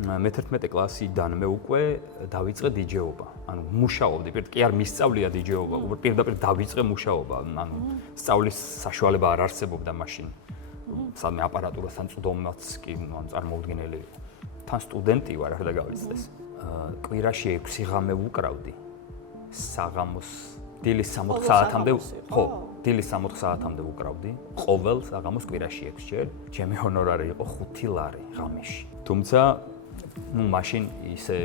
მე-11 კლასიდან მე უკვე დავიწყე დიჯეობა. ანუ მუშაობდი, კი არ მისწავლია დიჯეობა, პირდაპირ დავიწყე მუშაობა. ანუ სწავლის საშუალება არ არსებობდა მაშინ. სამე აპარატურასთან წვდომაც კი წარმოუდგენელი იყო. თან სტუდენტი ვარ, არ დაგავიწყდეს. კვირაში 6 ღამე ვუკრავდი. საღამოს დილის 60 საათამდე, ხო, დილის 60 საათამდე ვუკრავდი. ყოველ საღამოს კვირაში 6 ჯერ. ჩემი ჰონორარი იყო 5 ლარი ღამეში. თუმცა მაშინ ისე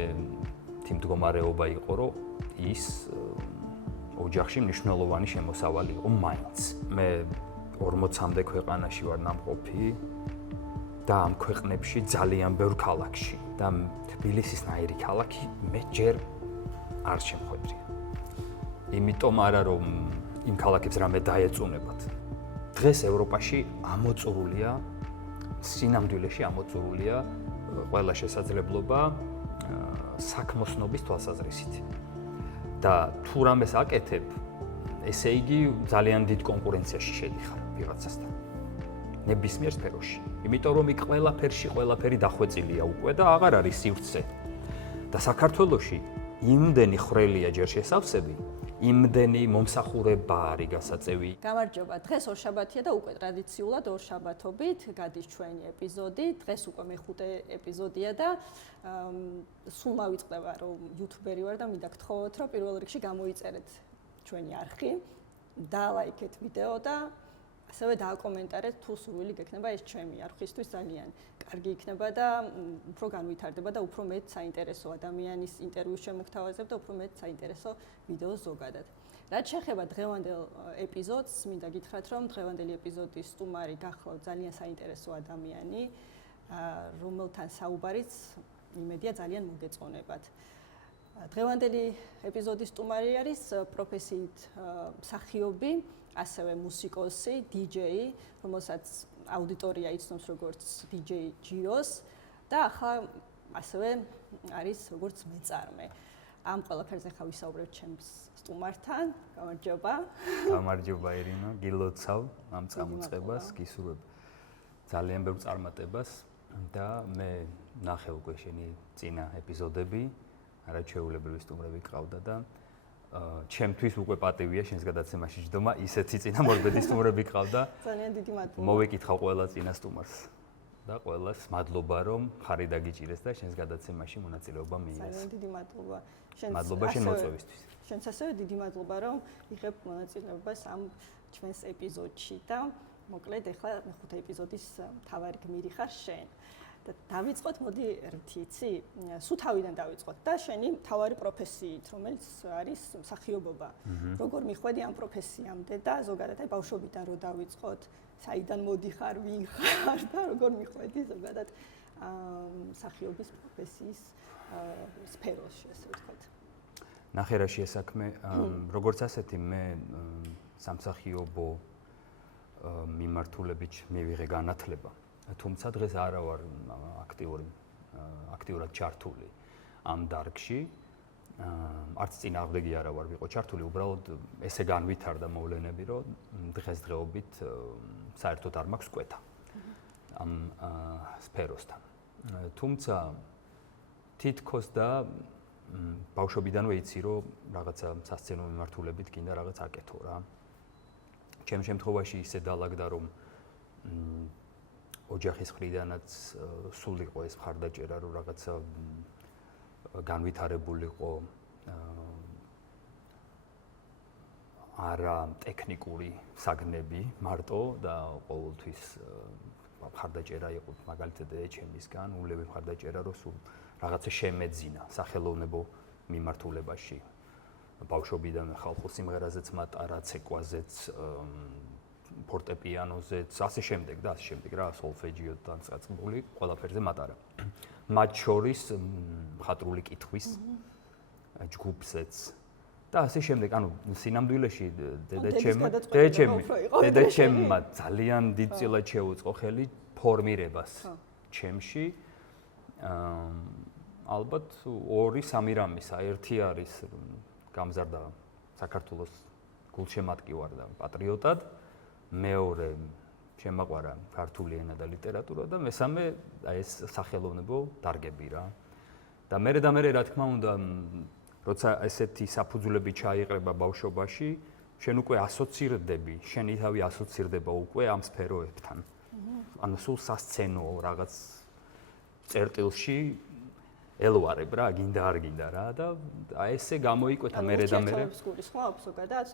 თიმდგომარეობა იყო, რომ ის ოჯახში მნიშვნელოვანი შემოსავალი იყო მაინც. მე 40-მდე ქვეყანაში ვარ ნამყოფი და ამ ქვეყნებში ძალიან ბევრ ქალაქში და თბილისისნაირი ქალაქი მე ჯერ არ შემხვედრია. იმიტომ არა რომ იმ ქალაქებს რამე დაეწუნებათ. დღეს ევროპაში ამოწურულია, სინამდვილეში ამოწურულია ყველა შესაძლებლობა საქმოსნობის თვალსაზრისით. და თუ რამეს აკეთებ, ესე იგი ძალიან დიდ კონკურენციაში შედიხარ ვიღაცასთან. ნებისმიერ სფეროში. იმიტომ რომ იქ ყველაფერი დახვეწილია უკვე და აღარ არის სივრცე. და საქართველოში იმდენი ხრელია ჯერ შესავსები, იმდენი მომსახურება არის გასაწევი. გამარჯობა, დღეს ორშაბათია და უკვე ტრადიციულად ორშაბათობით გადის ჩვენი ეპიზოდი. დღეს უკვე მე-5 ეპიზოდია და სულ მავიწყდება რომ იუთუბერი ვარ და მინდა გთხოვოთ რომ პირველ რიგში გამოიწერეთ ჩვენი არხი, დალაიქეთ ვიდეო და ასევე დააკომენტარეთ თუ სურვილი გექნება ეს ჩემი არხისთვის ძალიან კარგი იქნება და უფრო განვითარდება და უფრო მეტ საინტერესო ადამიანის ინტერვიუს შემოგთავაზებ და უფრო მეტ საინტერესო ვიდეოს ზოგადად. რაც შეეხება დღევანდელ ეპიზოდს, მინდა გითხრათ რომ დღევანდელი ეპიზოდის სტუმარი გახლავთ ძალიან საინტერესო ადამიანი, რომელთან საუბარიც იმედია ძალიან მოგეწონებათ. დღევანდელი ეპიზოდის სტუმარი არის პროფესიით მსახიობი, ასევე მუსიკოსი, დიჯეი, რომელსაც აუდიტორია იცნობს როგორც დიჯეი ჯიოს და ახლა ასევე არის როგორც მეწარმე. ამ ყველაფერზე ხა ვისაუბრებ ჩემს სტუმართან. გამარჯობა. გამარჯობა ირინო, გილოცავ ამ წამოწყებას, გისურვებ ძალიან ბევრ წარმატებას და მე ნახე უკვე შენი წინა ეპიზოდები, არაჩვეულებრივი სტუმრები გყავდა და ჩემთვის უკვე პატივია შენს გადაცემაში ჯდომა, ისეთი წინა მორბედი სტუმრები გყავდა. ძალიან დიდი მადლობა. მოვეკითხავ ყველა წინა სტუმარს და ყველას მადლობა რომ ხარი დაგიჭირეს და შენს გადაცემაში მონაწილეობა მიიღეს. ძალიან დიდი მადლობა. მადლობა შენ მოწვევისთვის. შენც ასევე დიდი მადლობა რომ იღებ მონაწილეობას ამ ჩვენს ეპიზოდში და მოკლედ ახლა მე-5 ეპიზოდის მთავარი გმირი ხარ შენ. და დავიწყოთ, მოდი რთიცი, სულ თავიდან დავიწყოთ და შენი მთავარი პროფესიით, რომელიც არის მსახიობობა. როგორ მიხვედი ამ პროფესიამდე და ზოგადად აი ბავშვობიდან რო დავიწყოთ, საიდან მოდიხარ, ვინ ხარ და როგორ მიხვედი ზოგადად მსახიობის პროფესიის სფეროში, ასე ვთქვათ. ნახე რა შეესაქმე, როგორც ასეთი მე სამსახიობო მიმართულებით მივიღე განათლება. თუმცა დღეს არა ვარ აქტიურად ჩართული ამ დარგში. არც წინააღმდეგი არა ვარ ვიყო ჩართული, უბრალოდ ესე განვითარდა მოვლენები, რომ დღესდღეობით საერთოდ არ მაქვს კვეთა ამ სფეროსთან. თუმცა თითქოს და ბავშვობიდანვე იცი, რომ რაღაცა სასცენო მიმართულებით კიდე რაღაც აკეთო რა. ჩემ შემთხვევაში ისე დაალაგდა, რომ ოჯახის მხრიდანაც სულ იყო ეს მხარდაჭერა, რომ რაღაცა განვითარებულიყო არა ტექნიკური საგნები მარტო და ყოველთვის მხარდაჭერა იყო მაგალითად ეჩემისგან, ულევი მხარდაჭერა, რომ სულ რაღაცა შემეძინა სახელოვნებო მიმართულებაში. ბავშვობიდან ხალხურ სიმღერაზეც მატარა, ცეკვაზეც ფორტეპიანოზეც, ასე შემდეგ და ასე შემდეგ რა, სოლფეჯიოდან წაწყებული ყველაფერზე მატარა. მათ შორის მხატვრული კითხვის ჯგუფზეც და ასე შემდეგ, ანუ სინამდვილეში დედაჩემმა ძალიან დიდ წილად შეუწყო ხელი ფორმირებას ჩემში. ალბათ 2-3 რამისა, ერთი არის გამზარდა საქართველოს გულშემატკივარ და პატრიოტად. მეორე შემაყვარა ქართული ენა და ლიტერატურა და მესამე აი ეს სახელოვნებო დარგები რა. და მე რა თქმა უნდა, როცა ესეთი საფუძვლები ჩაიყრება ბავშვობაში, შენ უკვე ასოცირდები, შენი თავი ასოცირდება უკვე ამ სფეროებთან. ანუ სულ სასცენო რაღაც წერტილში ელვარებ რა, გინდა არ გინდა რა და აი ესე გამოიკვეთა მე.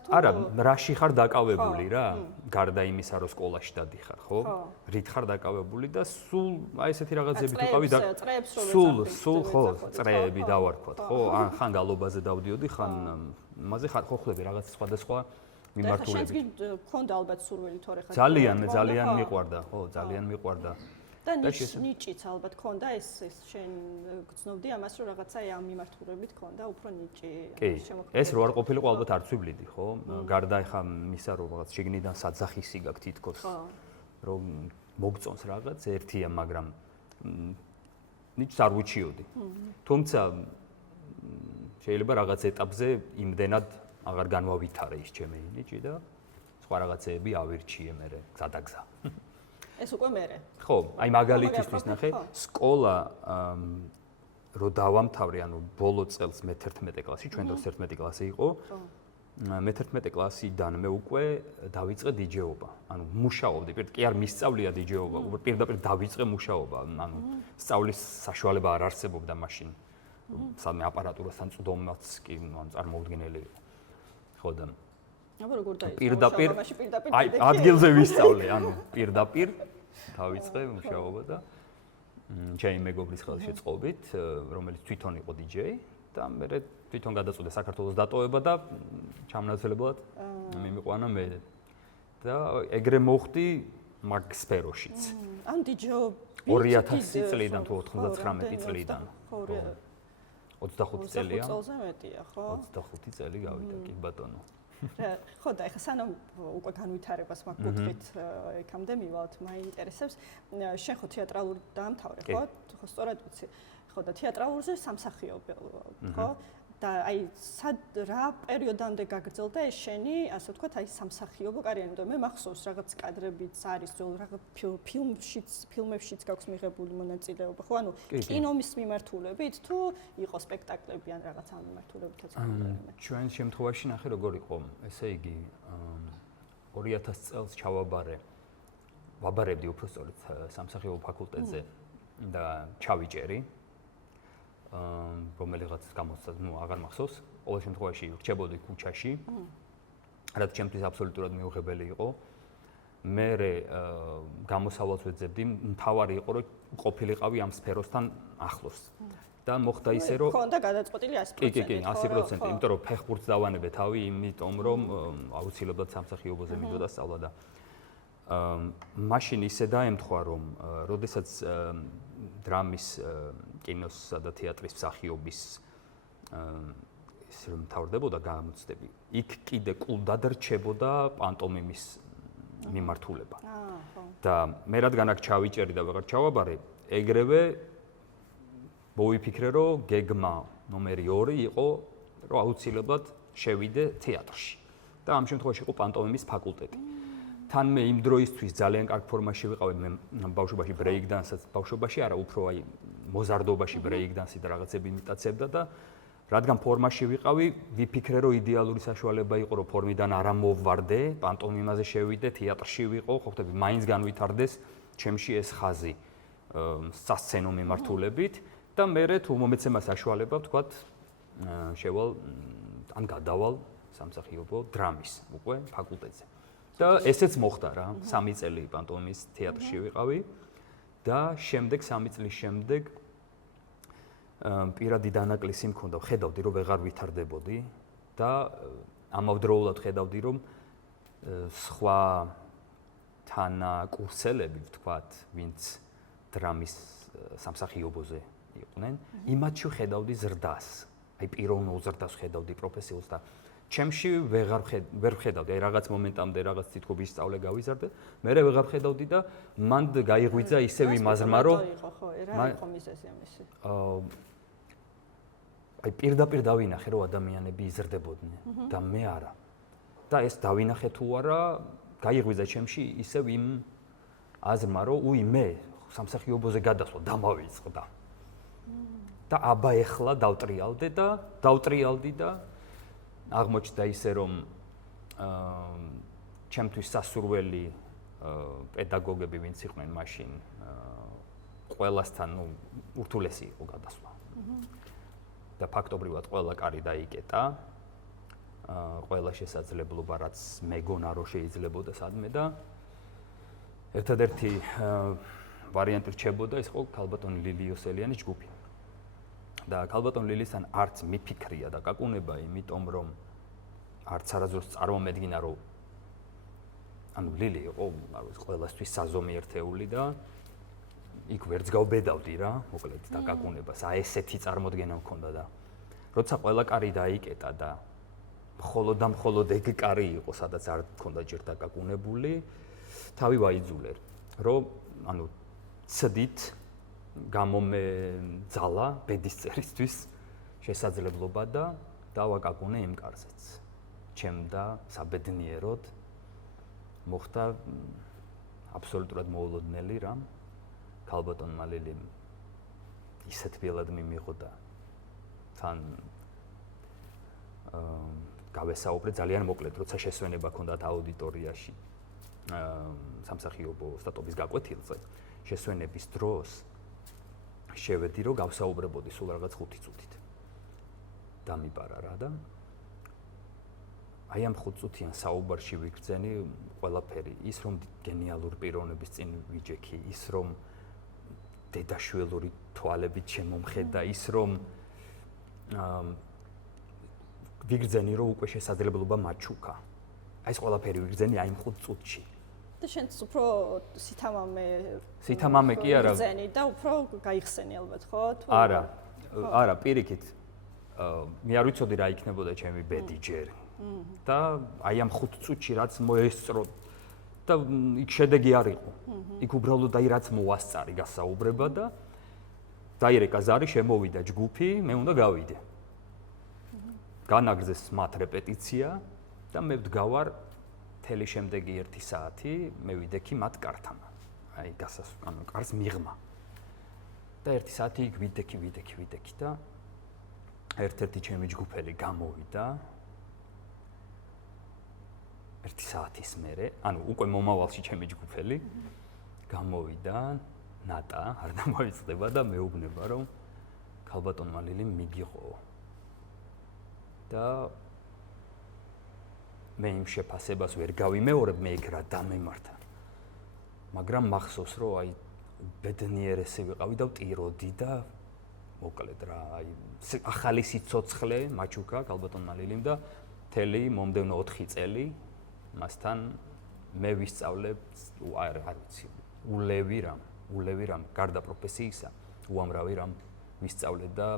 არა, რაში ხარ დაკავებული რა, გარდა იმისა, რომ სკოლაში დადიხარ, ხო? რით ხარ დაკავებული და სულ აი ესეთი რაღაცები ვიყავი და სულ ხო, წრეები დავარქვათ, ხო? ან ხან გალობაზე დავდიოდი, ხან მასე ხარ ხო ხვდები რაღაც სხვადასხვა მიმართულებით. შენც გქონდა ალბათ სურვილი თორე ხარ. ძალიან მიყვარდა, ხო, ძალიან მიყვარდა. და ნიჭიც ალბათ ქონდა ეს შენ გწნობდი ამას რომ რაღაცა ამ მიმართულებით ქონდა უფრო ნიჭი შემოქმედება. ეს რო არ ყოფილიყო ალბათ არ ცვლიდი, ხო? გარდა ეხა მისა რომ რაღაც შიგნიდან საძახისი გაქვს თითქოს. რომ მოგწონს რაღაც ერთია, მაგრამ ნიჭს არ ვუჩიოდი. თუმცა შეიძლება რაღაც ეტაპზე იმდენად აღარ განვავითარე ის ჩემი ნიჭი და სხვა რაღაცეები ავირჩიე მე გზადაგზა. ეს უკვე მერე. ხო, აი მაგალითისთვის ნახე, სკოლა რო დავამთავრე, ანუ ბოლო წელს მე-11 კლასი, ჩვენ დროს 11 კლასი იყო. მე-11 კლასიდან მე უკვე დავიწყე დიჯეობა. ანუ მუშაობდი, კი არ მისწავლია დიჯეობა, უკვე პირდაპირ დავიწყე მუშაობა. ანუ სწავლის საშუალება არ არსებობდა მაშინ. სამე აპარატურასთან წვდომაც კი წარმოუდგენელი იყო. ხო და აბა როგორ დაიწყო? პირდაპირ აი ადგილზე ვისწავლე, ანუ პირდაპირ დავიწყე მუშაობა და ჩემი მეგობრის ხელშეწყობით, რომელიც თვითონ იყო DJ და მე თვითონ გადაწყვიტე საქართველოს დატოვება და ჩამნაცვლებლად მიმიყვანა მე და ეგრე მოხდი მაგ სფეროშიც. ან DJ 2000 წლიდან თუ 99 წლიდან. 25 წელია. 25 წელზე მეტია, ხო? 25 წელი გავიდა, კი ბატონო. ხო და ეხლა სანამ უკვე განვითარებას მაგ კუთხით ეკამდე მივალთ, მაინტერესებს, შენ ხო თეატრალური დაამთავრე, ხო? ხო, სწორად ვიცი. ხო და თეატრალურზე სამსახიობო, ხო? და აი რა პერიოდამდე გაგრძელდა ეს შენი, ასე ვთქვათ, აი სამსახიობო კარიერა? მე მახსოვს რაღაც კადრებიც არის, ძველ რაღაც ფილმებშიც გაქვს მიღებული მონაწილეობა, ხო? ანუ კინომის მიმართულებით თუ იყო სპექტაკლები ან რაღაც ამ მიმართულებითაც გამოდარება? ჩვენ შემთხვევაში ნახე როგორ იყო, ესე იგი 2000 წელს ვაბარებდი უბრალოდ სამსახიობო ფაკულტეტზე და ჩავიჭერი. რომელიღაც გამოსცადე, აღარ მახსოვს. ყოველ შემთხვევაში რჩებოდი ქუჩაში. რაც ჩემთვის აბსოლუტურად მიუღებელი იყო. მე გამოსავალს ვეძებდი, მთავარი იყო რომ ყოფილიყავი ამ სფეროსთან ახლოს. და მოხდა ისე რომ ქონდა გადაწყვეტილი 100%. კი, 100%, იმიტომ რომ ფეხბურთს დავანებე თავი, იმიტომ რომ აუცილებლად სამსახიობოზე მინდოდა სწავლა და მაშინ ისე დაემთხვა რომ როდესაც დრამის, კინოსა და თეატრის მსახიობის ის რომ მთავრდებოდა გამოცდები, იქ კიდე კულდად რჩებოდა პანტომიმის მიმართულება. და მე რადგან აქ ჩავიჭერი და ვეღარ ჩავაბარე, ეგრევე მოვიფიქრე, რომ გეგმა ნომერი 2 იყო, რომ აუცილებლად შევიდე თეატრში. და ამ შემთხვევაში იყო პანტომიმის ფაკულტეტი. თან მე იმ დროისთვის ძალიან კარგ ფორმაში ვიყავი, მე ბავშვობაში ბრეიკდანსაც, ბავშვობაში არა, უფრო აი მოზარდობაში ბრეიკდანსი და რაღაცები იმიტაციებდა და რადგან ფორმაში ვიყავი, ვიფიქრე, რომ იდეალური საშუალება იყო, რომ ფორმიდან არ ამოვვარდე, პანტომიმაზე შევიდე, თეატრში ვიყო, ხო ხტები, მაინც განვითარდეს ჩემში ეს ხაზი სასცენო მიმართულებით და მე თუ მომეცემა საშუალება, ვთქვათ, შევალ ან გადავალ სამსახიობო დრამის უკვე ფაკულტეტზე. და ესეც მოხდა რა, 3 წელი პანტომიმის თეატრში ვიყავი და შემდეგ 3 წლის შემდეგ პირადი დანაკლისი მქონდა, ხედავდი რომ ვეღარ ვითარდებოდი და ამავდროულად ხედავდი რომ სხვა თანაკურსელები, ვთქვათ, ვინც დრამის სამსახიობოზე იყვნენ, იმათში ხედავდი ზრდას. აი პიროვნულ ზრდას ხედავდი პროფესიულს და ჩემში ვერ ხედავდი, აი რაღაც მომენტამდე რაღაც თითქოს სწავლე გავიზარდე, მე ვეღარ ხედავდი და მანდ გაიღვიძა ისევ იმ აზრმა, რომ რა იყო მიზეზი ამისი? აი პირდაპირ დავინახე, რომ ადამიანები იზრდებოდნენ და მე არა. და ეს დავინახე თუ არა, გაიღვიძა ჩემში ისევ იმ აზრმა, რომ უი მე სამსახიობოზე გადასვლა დამავიწყდა. და აბა ეხლა დავტრიალდი და აღმოჩნდა ისე რომ ჩემთვის სასურველი პედაგოგები ვინც იყვნენ მაშინ ყველასთან ურთულესი იყო გადასვლა. და ფაქტობრივად ყველა კარი დაიკეტა. ყველა შესაძლებლობა რაც მეგონა რომ შეიძლებოდა სადმე და ერთადერთი ვარიანტი რჩებოდა ის იყო ქალბატონი ლილი იოსელიანის ჯგუფი. და ქალბატონ ლილისთან არც მიფიქრია და გაკუნება, იმიტომ რომ არც არასდროს წარმომედგინა რომ ანუ ლილი იყო ყველასთვის საზომი ერთეული და იქ ვერც გავბედავდი რა, მოკლედ და გაკუნებას. ესეთი წარმოდგენა მქონდა და როცა ყველა კარი დაიკეტა და მხოლოდ ეგ კარი იყო, სადაც არ მქონდა ჯერ დაკაკუნებული, თავი ვაიძულე, რომ ანუ ცდით გამომეძალა ბედის წერისთვის შესაძლებლობა და დავაკაკუნე იმ კარზეც. ჩემ და საბედნიეროდ მოხდა აბსოლუტურად მოულოდნელი რამ. ქალბატონმა ლილიმ ისეთ ველად მიმიღო და თან გავესაუბრე ძალიან მოკლედ, როცა შესვენება ჰქონდათ აუდიტორიაში სამსახიობო სტატობის გაკვეთილზე. შესვენების დროს შევედი რომ გავსაუბრებოდი სულ რაღაც 5 წუთით. დამიპარა რა და აი ამ 5 წუთიან საუბარში ვიგრძენი ყველაფერი, ის რომ გენიალური პიროვნების წინ ვიჯექი, ის რომ დედაშვილური თვალებით შემომხედა, ის რომ ვიგრძენი რომ უკვე შესაძლებლობა მაჩუქა. აი ეს ყველაფერი ვიგრძენი აი ამ 5 წუთში. და შენც უფრო სითამამე კი არა ვიგრძენი და უფრო გაიხსენი ალბათ, ხო? არა, პირიქით. მე არ ვიცოდი რა იქნებოდა ჩემი ბედი ჯერ. და აი ამ 5 წუთში რაც მოესწრო და იქ შედეგი არ იყო. იქ უბრალოდ აი რაც მოასწარი გასაუბრება და დაირეკა ზარი, შემოვიდა ჯგუფი, მე უნდა გავიდე. განაგრძეს მათ რეპეტიცია და მე ვდგავარ მთელი შემდეგი 1 საათი, მე ვიდექი მათ კართან. აი ანუ კარს მიღმა. და 1 საათი იქ ვიდექი და ერთ-ერთი ჩემი ჯგუფელი გამოვიდა 1 საათის მერე, ანუ უკვე მომავალში ჩემი ჯგუფელი გამოვიდა ნატა, არ დამოიწდება და მეუბნება რომ ქალბატონმა ლილიმ მიგიღო. და მე იმ შეფასებას ვერ გავიმეორებ, მე იქ რა დამემართა. მაგრამ მახსოვს რომ აი ბედნიერესი ვიყავი და ვტიროდი და მოკლედ რა, აი ახალი სიცოცხლე მაჩუქა ქალბატონმა ლილიმ და მთელი მომდევნო 4 წელი მასთან მე ვისწავლე არ ვიცი ულევი რამ გარდა პროფესიისა უამრავი რამ ვისწავლე და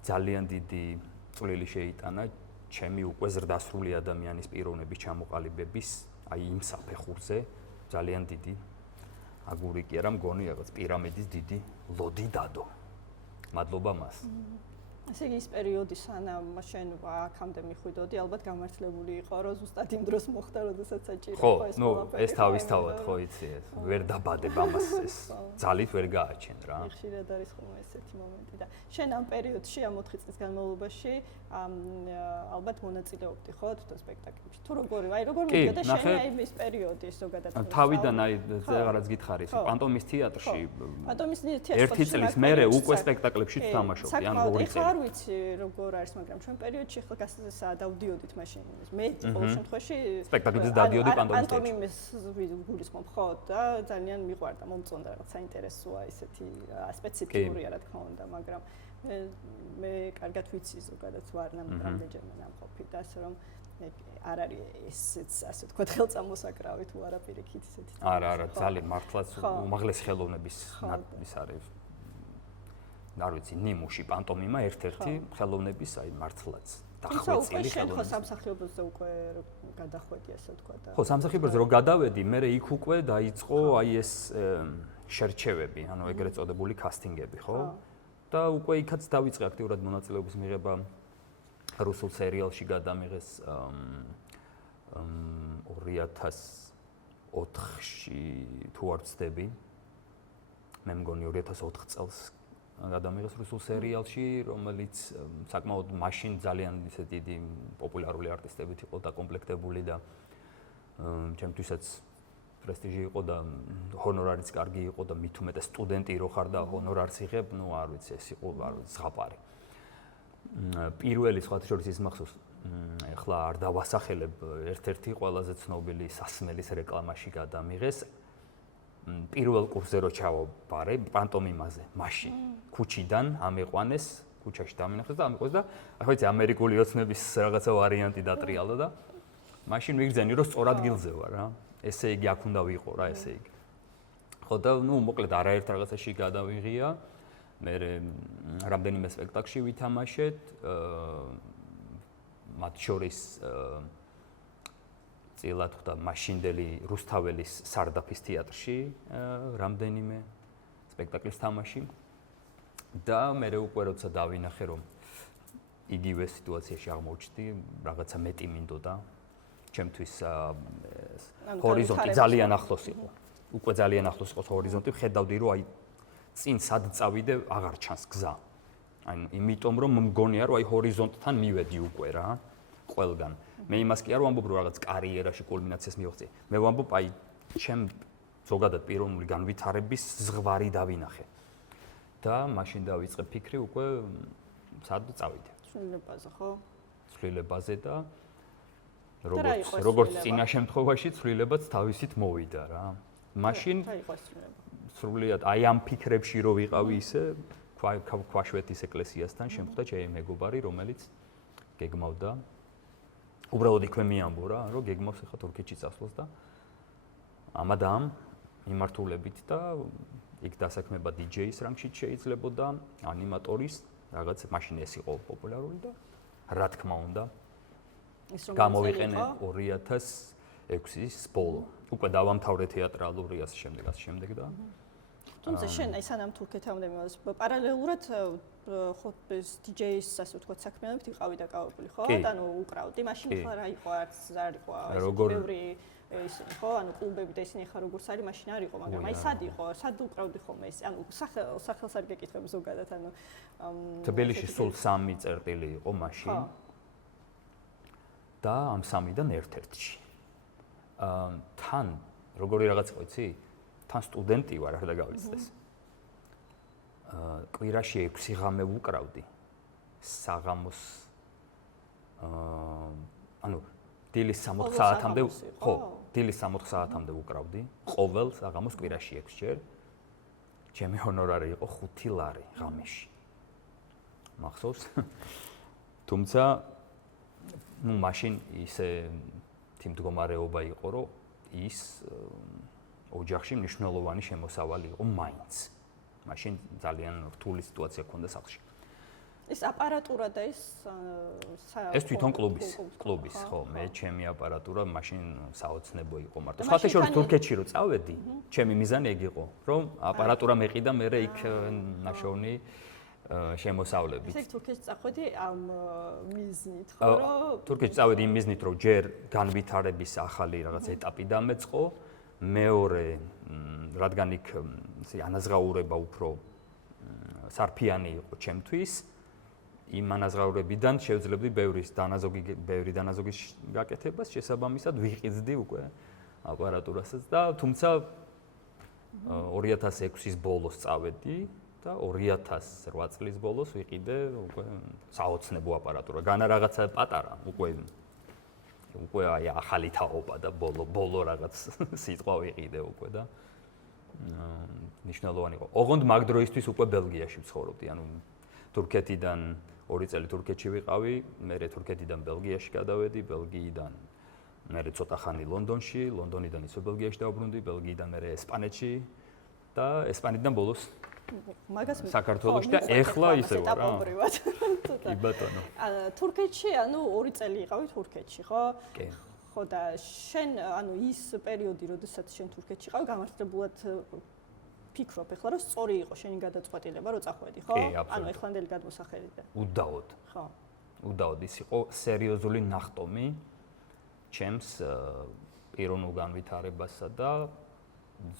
ძალიან დიდი წვლილი შეიტანა ჩემი უკვე ზრდასრული ადამიანის პიროვნების ჩამოყალიბების აი იმ საფეხურზე ძალიან დიდი აგური კი არა მგონი რაღაც პირამიდის დიდი ლოდი დადო. მადლობა მას. ესე იგი ის პერიოდი სანამ შენ აქამდე მიხვიდოდი, ალბათ გამართლებული იყო, რომ ზუსტად იმ დროს მოხდა, როდესაც საჭირო იყო ეს ყველაფერი. ეს თავისთავად ხო იცი ეს. ვერ დაბადებ ამას ეს. ძალით ვერ გააჩენ რა. ხშირად არის ხოლმე ესეთი მომენტი და შენ ამ პერიოდში, ამ 4 წლის განმავლობაში ალბათ მონაწილეობდი ხო თვითონ სპექტაკლებში. თუ როგორი, აი როგორ მიდიოდა შენ აი ეს პერიოდი ზოგადად. თავიდან აი რაღაც გითხარი, პანტომის თეატრში. პანტომის თეატრში 1 წლის მერე უკვე სპექტაკლებში ვთამაშობდი, ანუ 2 წელი. არ ვიცი როგორ არის, მაგრამ ჩვენ პერიოდში ახლა გასცდა დავდიოდით მაშინ. მე ყოველ შემთხვევაში სპექტაკლებზე დადიოდი პანტომის თეატრში. პანტომიმის გულისხმობ ხო და ძალიან მიყვარდა, მომწონდა რაღაც საინტერესოა ესეთი სპეციფიკური რა თქმა უნდა, მაგრამ მე კარგად ვიცი ზოგადად ვარ რამდენჯერმე ნამყოფი და ასე რომ არ არის ესეც ასე ვთქვათ ხელწამოსაკრავი თუ არა პირიქით ესეთი. არა, ძალიან მართლაც უმაღლესი ხელოვნების ის არის. არ ვიცი, ნიმუში პანტომიმა ერთ-ერთი ხელოვნების აი მართლაც დახვეწილი შენ ხო სამსახიობოზე უკვე გადახვედი ასე ვთქვათ და ხო სამსახიობოზე რო გადავედი, მე იქ უკვე დაიწყო აი ეს შერჩევები, ანუ ეგრეთ წოდებული კასტინგები, ხო? და უკვე იქაც დავიწყე აქტიურად მონაწილეობის მიღება რუსულ სერიალში გადამიღეს 2004-ში თუ არ ვცდები. მე მგონი 2004 წელს გადამიღეს რუსულ სერიალში, რომელიც საკმაოდ მაშინ ძალიან ისე დიდი პოპულარული არტისტებით იყო დაკომპლექტებული და ჩემთვისაც პრესტიჟი იყო და ჰონორარიც კარგი იყო და მით უმეტეს სტუდენტი რო ხარ და ჰონორარს იღებ, ნუ არ ვიცი, ეს იყო ზღაპარი. პირველი სხვათა შორის ის მახსოვს, ეხლა არ დავასახელებ, ერთ-ერთი ყველაზე ცნობილი სასმელის რეკლამაში გადამიღეს. პირველ კურსზე რო ჩავაბარე პანტომიმაზე, მაშინ ქუჩიდან ამიყვანეს, ქუჩაში დამინახეს და ამიყვეს და ახლა იცი ამერიკული ოცნების რაღაცა ვარიანტი დატრიალდა და მაშინ ვიგრძენი რომ სწორ ადგილზე ვარ რა. ესე იგი აქ უნდა ვიყო რა, ესე იგი. ხო და ნუ მოკლედ არაერთ რაღაცაში გადავიღია. მე რამდენიმე სპექტაკლში ვითამაშეთ, მათ შორის წილად ხდა მაშინდელი რუსთაველის სარდაფის თეატრში რამდენიმე სპექტაკლის თამაში და მე უკვე როცა დავინახე რომ იგივე სიტუაციაში აღმოჩნდი, რაღაცა მეტი მინდოდა ჩემთვის ჰორიზონტი ძალიან ახლოს იყო. უკვე ძალიან ახლოს იყო ჰორიზონტი, ხედავდი რომ აი წინ სად წავიდე, აღარ ჩანს გზა. აი იმიტომ რომ მგონია რომ აი ჰორიზონტთან მივედი უკვე რა, ყველგან. მე იმას კი არ ვამბობ რომ რაღაც კარიერაში კულმინაციას მივაღწია. მე ვამბობ აი ჩემ ზოგადად პიროვნული განვითარების ზღვარი დავინახე. და მაშინ დავიწყე ფიქრი უკვე სად წავიდე. ცვლილებაზე, ხო? ცვლილებაზე და როგორც წინა შემთხვევაში ცვლილებაც თავისით მოვიდა რა. მაშინ სრულიად აი ამ ფიქრებში რო ვიყავი ისე ქვაშვეთის ეკლესიასთან შემხვდა ჩემი მეგობარი, რომელიც გეგმავდა უბრალოდ იქვე მიამბო რა, რომ გეგმავს ახლა თურქეთში წასვლას და ამადამ მიმართულებით და იქ დასაქმება DJ-ის რანგშიც შეიძლებოდა, ანიმატორის, რაღაც მაშინ ეს იყო პოპულარული და რა თქმა უნდა გამოვიყენე 2006-ის ბოლო. უკვე დავამთავრე თეატრალური ასე შემდეგ და თუმცა შენ აი სანამ თურქეთამდე მივას პარალელურად ხო ეს DJ-ის ასე ვთქვათ საქმიანობით იყავი დაკავებული, ხო? ანუ უკრავდი, მაშინ ხარ რა იყო, არც არ იყო ბევრი ისინი, ხო? ანუ კლუბები და ისინი ხარ როგორც არის, მაშინ არ იყო, მაგრამ აი სად იყო, სად უკრავდი ხოლმე ეს? ანუ სახელს არ გეკითხები ზოგადად, ანუ თბილისში სულ 3 წერტილი იყო მაშინ. და ამ 3-დან ერთ-ერთში. თან როგორი რაღაც იყო, იცი? თან სტუდენტი ვარ, არ დაგავიწყდეს. კვირაში 6 ღამე ვუკრავდი. საღამოს ანუ დილის 60 საათამდე, ხო, დილის 60 საათამდე ვუკრავდი. ყოველ საღამოს კვირაში 6 ჯერ. ჩემი ჰონორარი იყო 5 ლარი ღამეში. მახსოვს? თუმცა ну машин ისე თიმდგომარეობა იყო, რომ ის ოჯახში მნიშვნელოვანი შემოსავალი იყო მაინც. მაშინ ძალიან რთული სიტუაცია ჰქონდა სახლში. ეს აპარატურა და ეს თვითონ კლუბის, ხო, მე ჩემი აპარატურა მაშინ საოცნებო იყო მარტო. სხვათა შორის თურქეთში რო წავედი, ჩემი მიზანი ეგ იყო, რომ აპარატურა მეყიდა, მე იქ ნაშოვნი შემოსავლებით. ესე თურქეთში წახვედი ამ მიზნით, ხო, რომ თურქეთში წავედი იმ მიზნით, რომ ჯერ განვითარების ახალი რაღაც ეტაპი დამეწყო, მეორე რადგან იქ ანაზღაურება უფრო სარფიანი იყო ჩემთვის, იმ ანაზღაურებიდან შევძლებდი ბევრი დანაზოგის გაკეთებას, შესაბამისად ვიყიძდი უკვე აპარატურასაც და თუმცა 2006-ის ბოლოს წავედი და 2008 წლის ბოლოს ვიყიდე უკვე საოცნებო აპარატურა. განა რაღაცა პატარა, უკვე აი ახალი თაობა და ბოლო რაღაც სიტყვა ვიყიდე უკვე და ნიშნულოვანი იყო. ოღონდ მაგ დროისთვის უკვე ბელგიაში ვცხოვრობდი, ანუ თურქეთიდან 2 წელი თურქეთში ვიყავი, მერე თურქეთიდან ბელგიაში გადავედი, ბელგიიდან მერე ცოტა ხანი ლონდონში, ლონდონიდან ისე ბელგიაში დავბრუნდი, ბელგიიდან მერე ესპანეთში და ესპანეთიდან ბოლოს მაგას საქართველოში და ეხლა ისე ვარ რა. კი ბატონო. თურქეთში, ანუ 2 წელი იყავი თურქეთში, ხო? კი. ხო და შენ, ანუ ის პერიოდი, როდესაც შენ თურქეთში იყავი, გამართლებულად ფიქრობ ეხლა, რომ სწორი იყო შენი გადაწყვეტილება, რომ წახვედი, ხო? ანუ ეხლანდელი გადმოსახედიდან. უდაოდ. ხო. უდაოდ ის იყო სერიოზული ნახტომი ჩემს პიროვნულ განვითარებასა და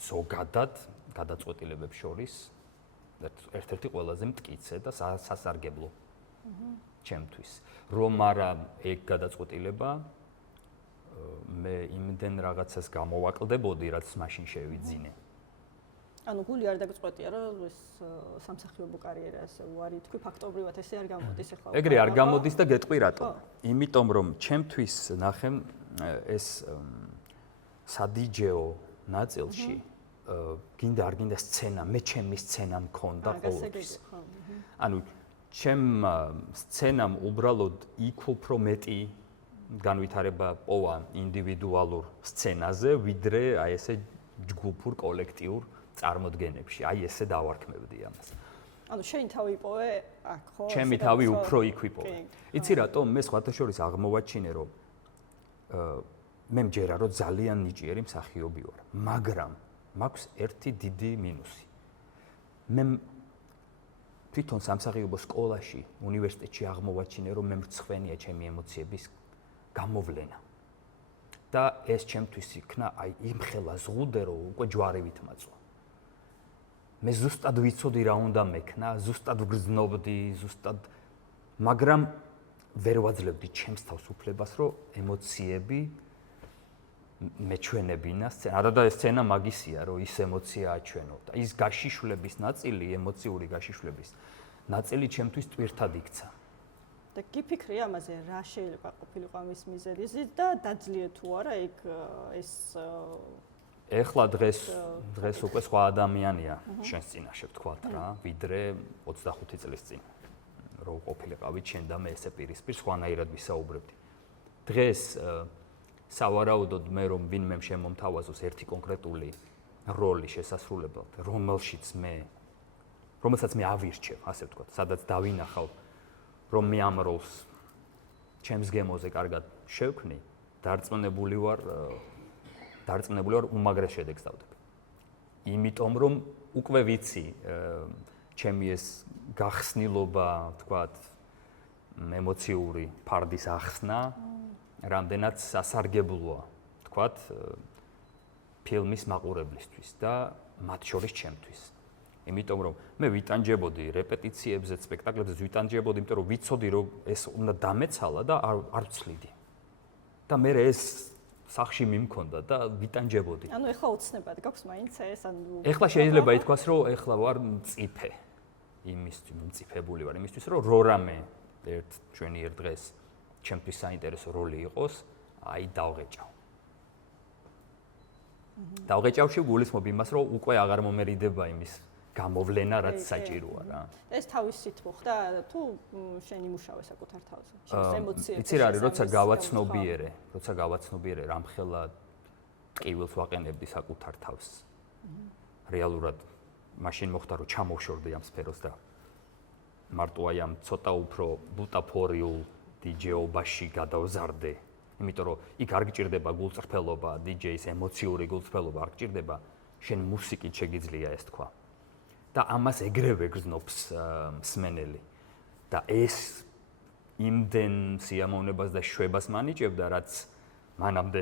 ზოგადად გადაწყვეტილებებს შორის ერთ-ერთი ყველაზე მტკიცე და სასარგებლო ჩემთვის. რომ არა ეგ გადაწყვეტილება მე იმდენ რაღაცას გამოვაკლდებოდი, რაც მაშინ შევიძინე. ანუ გული არ დაგწყვეტია, რომ ეს სამსახიობო კარიერა ასე უარი თქვი, ფაქტობრივად ესე არ გამოდის ახლა. ეგრე არ გამოდის და გეტყვი რატო? იმიტომ რომ ჩემთვის ნახე ეს სადიჯეო ნაწილში გინდა არ გინდა სცენა, მე ჩემი სცენა მქონდა ყოველთვის. ანუ ჩემ სცენამ უბრალოდ იქ უფრო მეტი განვითარება პოვა ინდივიდუალურ სცენაზე, ვიდრე აი ესე ჯგუფურ კოლექტიურ წარმოდგენებში. აი ესე დავარქმევდი ამას. ანუ შენი თავი იპოვე აქ, ხო? ჩემი თავი უფრო იქ ვიპოვე. იცი რატომ? მე სხვათა შორის აღმოვაჩინე, რომ მე მჯერა, რომ ძალიან ნიჭიერი მსახიობი ვარ, მაგრამ მაქვს ერთი დიდი მინუსი. მე თვითონ სამსახიობო სკოლაში, უნივერსიტეტში აღმოვაჩინე, რომ მე მრცხვენია ჩემი ემოციების გამოვლენა. და ეს ჩემთვის იქნა, აი, იმხელა ზღუდე, რომ უკვე ჯვარებით მაწვა. მე ზუსტად ვიცოდი რა უნდა მექნა, ზუსტად ვგრძნობდი, მაგრამ ვერ ვაძლევდი ჩემს თავს უფლებას, რომ ემოციები მეჩვენებინა სცენა. და ეს სცენა მაგისია, რომ ის ემოცია აჩვენო. და ის გაშიშვლების ნაწილი, ემოციური გაშიშვლების ნაწილი ჩემთვის ტვირთად იქცა. და გიფიქრი ამაზე, რა შეიძლება ყოფილიყო ამის მიზეზი და დაძლია თუ არა ეგ ეს ეხლა დღეს უკვე სხვა ადამიანია შენს წინაშე ვთქვათ რა, ვიდრე 25 წლის წინ. რო ყოფილიყავით შენ და მე ესე პირისპირ სხვანაირად ვისაუბრებდი. დღეს სავარაუდოდ მე რომ ვინმე შემომთავაზოს ერთი კონკრეტული როლი შესასრულებლად, რომელსაც მე ავირჩევ, ასე ვთქვათ, სადაც დავინახავ, რომ მე ამ როლს ჩემს გემოზე კარგად შევქმნი, დარწმუნებული ვარ უმაგრეს შედეგს დავდებ. იმიტომ რომ უკვე ვიცი ჩემი ეს გახსნილობა, ვთქვათ, ემოციური ფარდის ახსნა, რამდენად სასარგებლოა, ვთქვათ, ფილმის მაყურებლისთვის და მათ შორის ჩემთვის. იმიტომ რომ მე ვიტანჯებოდი რეპეტიციებზე, სპექტაკლებზე ვიტანჯებოდი, იმიტომ რომ ვიცოდი რომ ეს უნდა დამეცალა და არ ვცლიდი. და მე ეს სახში მიმქონდა და ვიტანჯებოდი. ანუ ეხლა ოცნებად გაქვს მაინც ეს ანუ ეხლა შეიძლება ითქვას რომ ეხლა ვარ მწიფე. მწიფებული ვარ იმისთვის რომ რორამე ერთ დღეს ჩემთვის საინტერესო როლი იყოს, აი დავღეჭავ. დავღეჭავში გულისხმობ იმას, რომ უკვე აღარ მომერიდება იმის გამოვლენა, რაც საჭიროა რა. ეს თავისით მოხდა თუ შენ იმუშავე საკუთარ თავზე? შენ ემოციებს. იცი რა არის, როცა გავაცნობიერე, რამხელა ტყივილს ვაყენებდი საკუთარ თავს. რეალურად მაშინ მოხდა, რომ ჩამოვშორდი ამ სფეროს და მარტო აი ამ ცოტა უფრო ბუტაფორიულ დიჯეობაში გადავზარდე. იმიტომ რომ იქ არ გჭირდება გულწრფელობა, დიჯეის ემოციური გულწრფელობა არ გჭირდება, შენ მუსიკით შეგიძლია ეს თქვა. და ამას ეგრევე გრძნობს მსმენელი. და ეს იმდენ სიამოვნებას და შვებას მანიჭებდა, რაც მანამდე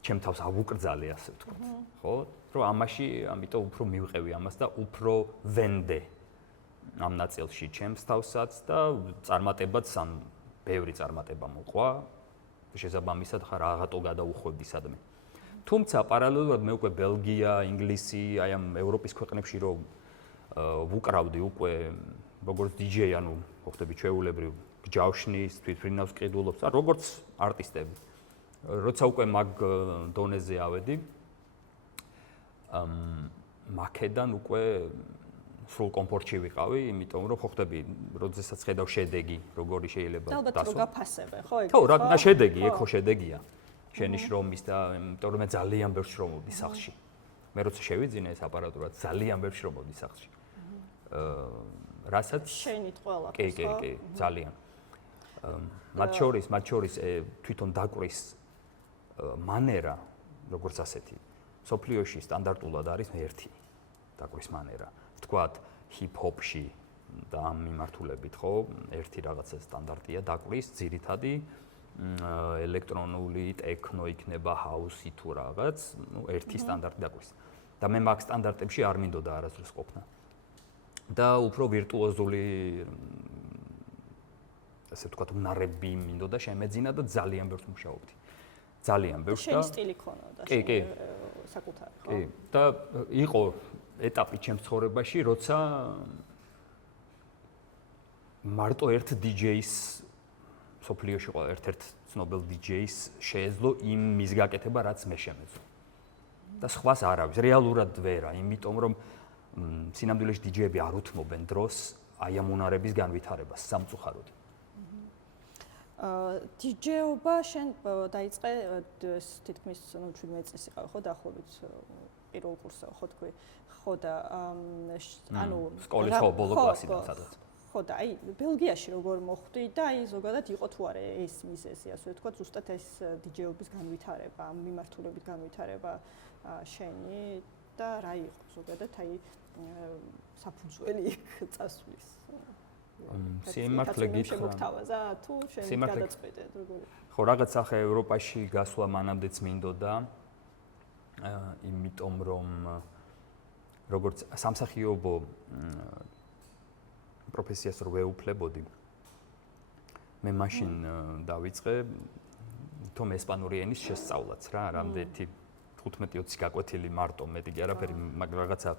ჩემ თავს ავუკრძალე, ასე ვთქვათ. ხო? რომ ამაში, ამიტომ უფრო მივყევი ამას და უფრო ვენდე ამ ნაწილში ჩემს თავსაც და წარმატებაც ბევრი წარმატება მოყვა. შესაბამისად ხარ რაღაცო გადაუხვევდი სადმე. თუმცა პარალელურად მე უკვე ბელგია, ინგლისი, აი ამ ევროპის ქვეყნებში რომ ვუკრავდი უკვე როგორც DJ, ანუ მოხდები ჩვეულებრივ ჯავშნის, თვითფრინავს ყიდულობს, როგორც არტისტები. როცა უკვე მაგ დონეზე ავედი, მაქედან უკვე სულ კომფორტში ვიყავი, იმიტომ რომ ხდები, როდესაც ხედავ შედეგი, როგორი შეიძლება დასვა. ალბათ რომ გაფასებე, ხო ეგ? ხო, რა შედეგი, ეგ ხო შედეგია. შენი შრომის და იმიტომ რომ მე ძალიან ბევრ შრომობდი სახლში. მე როცა შევიძინე ეს აპარატურა, ძალიან ბევრ შრომობდი სახლში. რასაც შენით ყველაფერს, ხო? კი, ძალიან. მათ შორის თვითონ დაკვრის მანერა, როგორც ასეთი, სოფლიოში სტანდარტულად არის ერთი დაკვრის მანერა. ვთქვათ, ჰიპ-ჰოპში და ამ მიმართულებით, ხო, ერთი რაღაცა სტანდარტია დაკვრის, ძირითადი ელექტრონული ტექნო იქნება, ჰაუსი თუ რაღაც, ერთი სტანდარტი დაგვისვა. და მე მაგ სტანდარტებში არ მინდოდა არასდროს ყოფნა. და უფრო ვირტუოზული ასე ვთქვათ, უნარები მინდოდა შემეძინა და ძალიან ბევრს მუშაობდი. ძალიან ბევრს და შენი სტილი ქონოდა, კი. საკუთარი, ხო? კი, და იყო ეტაპი ჩემს ცხოვრებაში, როცა მარტო ერთ DJ-ს სოფლიოში ყო ერთ-ერთ ცნობილ DJ-ს შეეძლო იმ მის გაკეთება, რაც მე შემეძლო. და სხვას არავის, რეალურად ვერა, იმიტომ რომ სინამდვილეში DJ-ები არ უთმობენ დროს აი ამ უნარების განვითარებას სამწუხაროდ. DJ-ობა შენ დაიწყე თითქმის 17 წლის იყავი, ხო, დაახლოებით პირველ კურსზე, ხო თქვი. ხო და ანუ სკოლის ხო ბოლო კლასიდან სადაც. ხო და აი ბელგიაში როგორ მოხვდი და აი ზოგადად იყო თუ არა ეს მიზეზი, ასე ვთქვათ, ზუსტად ეს DJ-ობის განვითარება, ამ მიმართულებით განვითარება შენი და რა იყო ზოგადად აი საფუძველი წასვლის. სიმართლე გითხრა. შემოგთავაზა თუ შენ გადაწყვეტე როგორი? ხო, რაღაც ახლა ევროპაში გასვლა მანამდეც მინდოდა. იმიტომ რომ როგორც სამსახიობო პროფესიას რო ვეუფლებოდი, მე მაშინ დავიწყე თომ ესპანური ენის შესწავლაც რა, რამდენი 15-20 გაკვეთილი მარტო, მეტი კი არაფერი, მაგრამ რაღაცა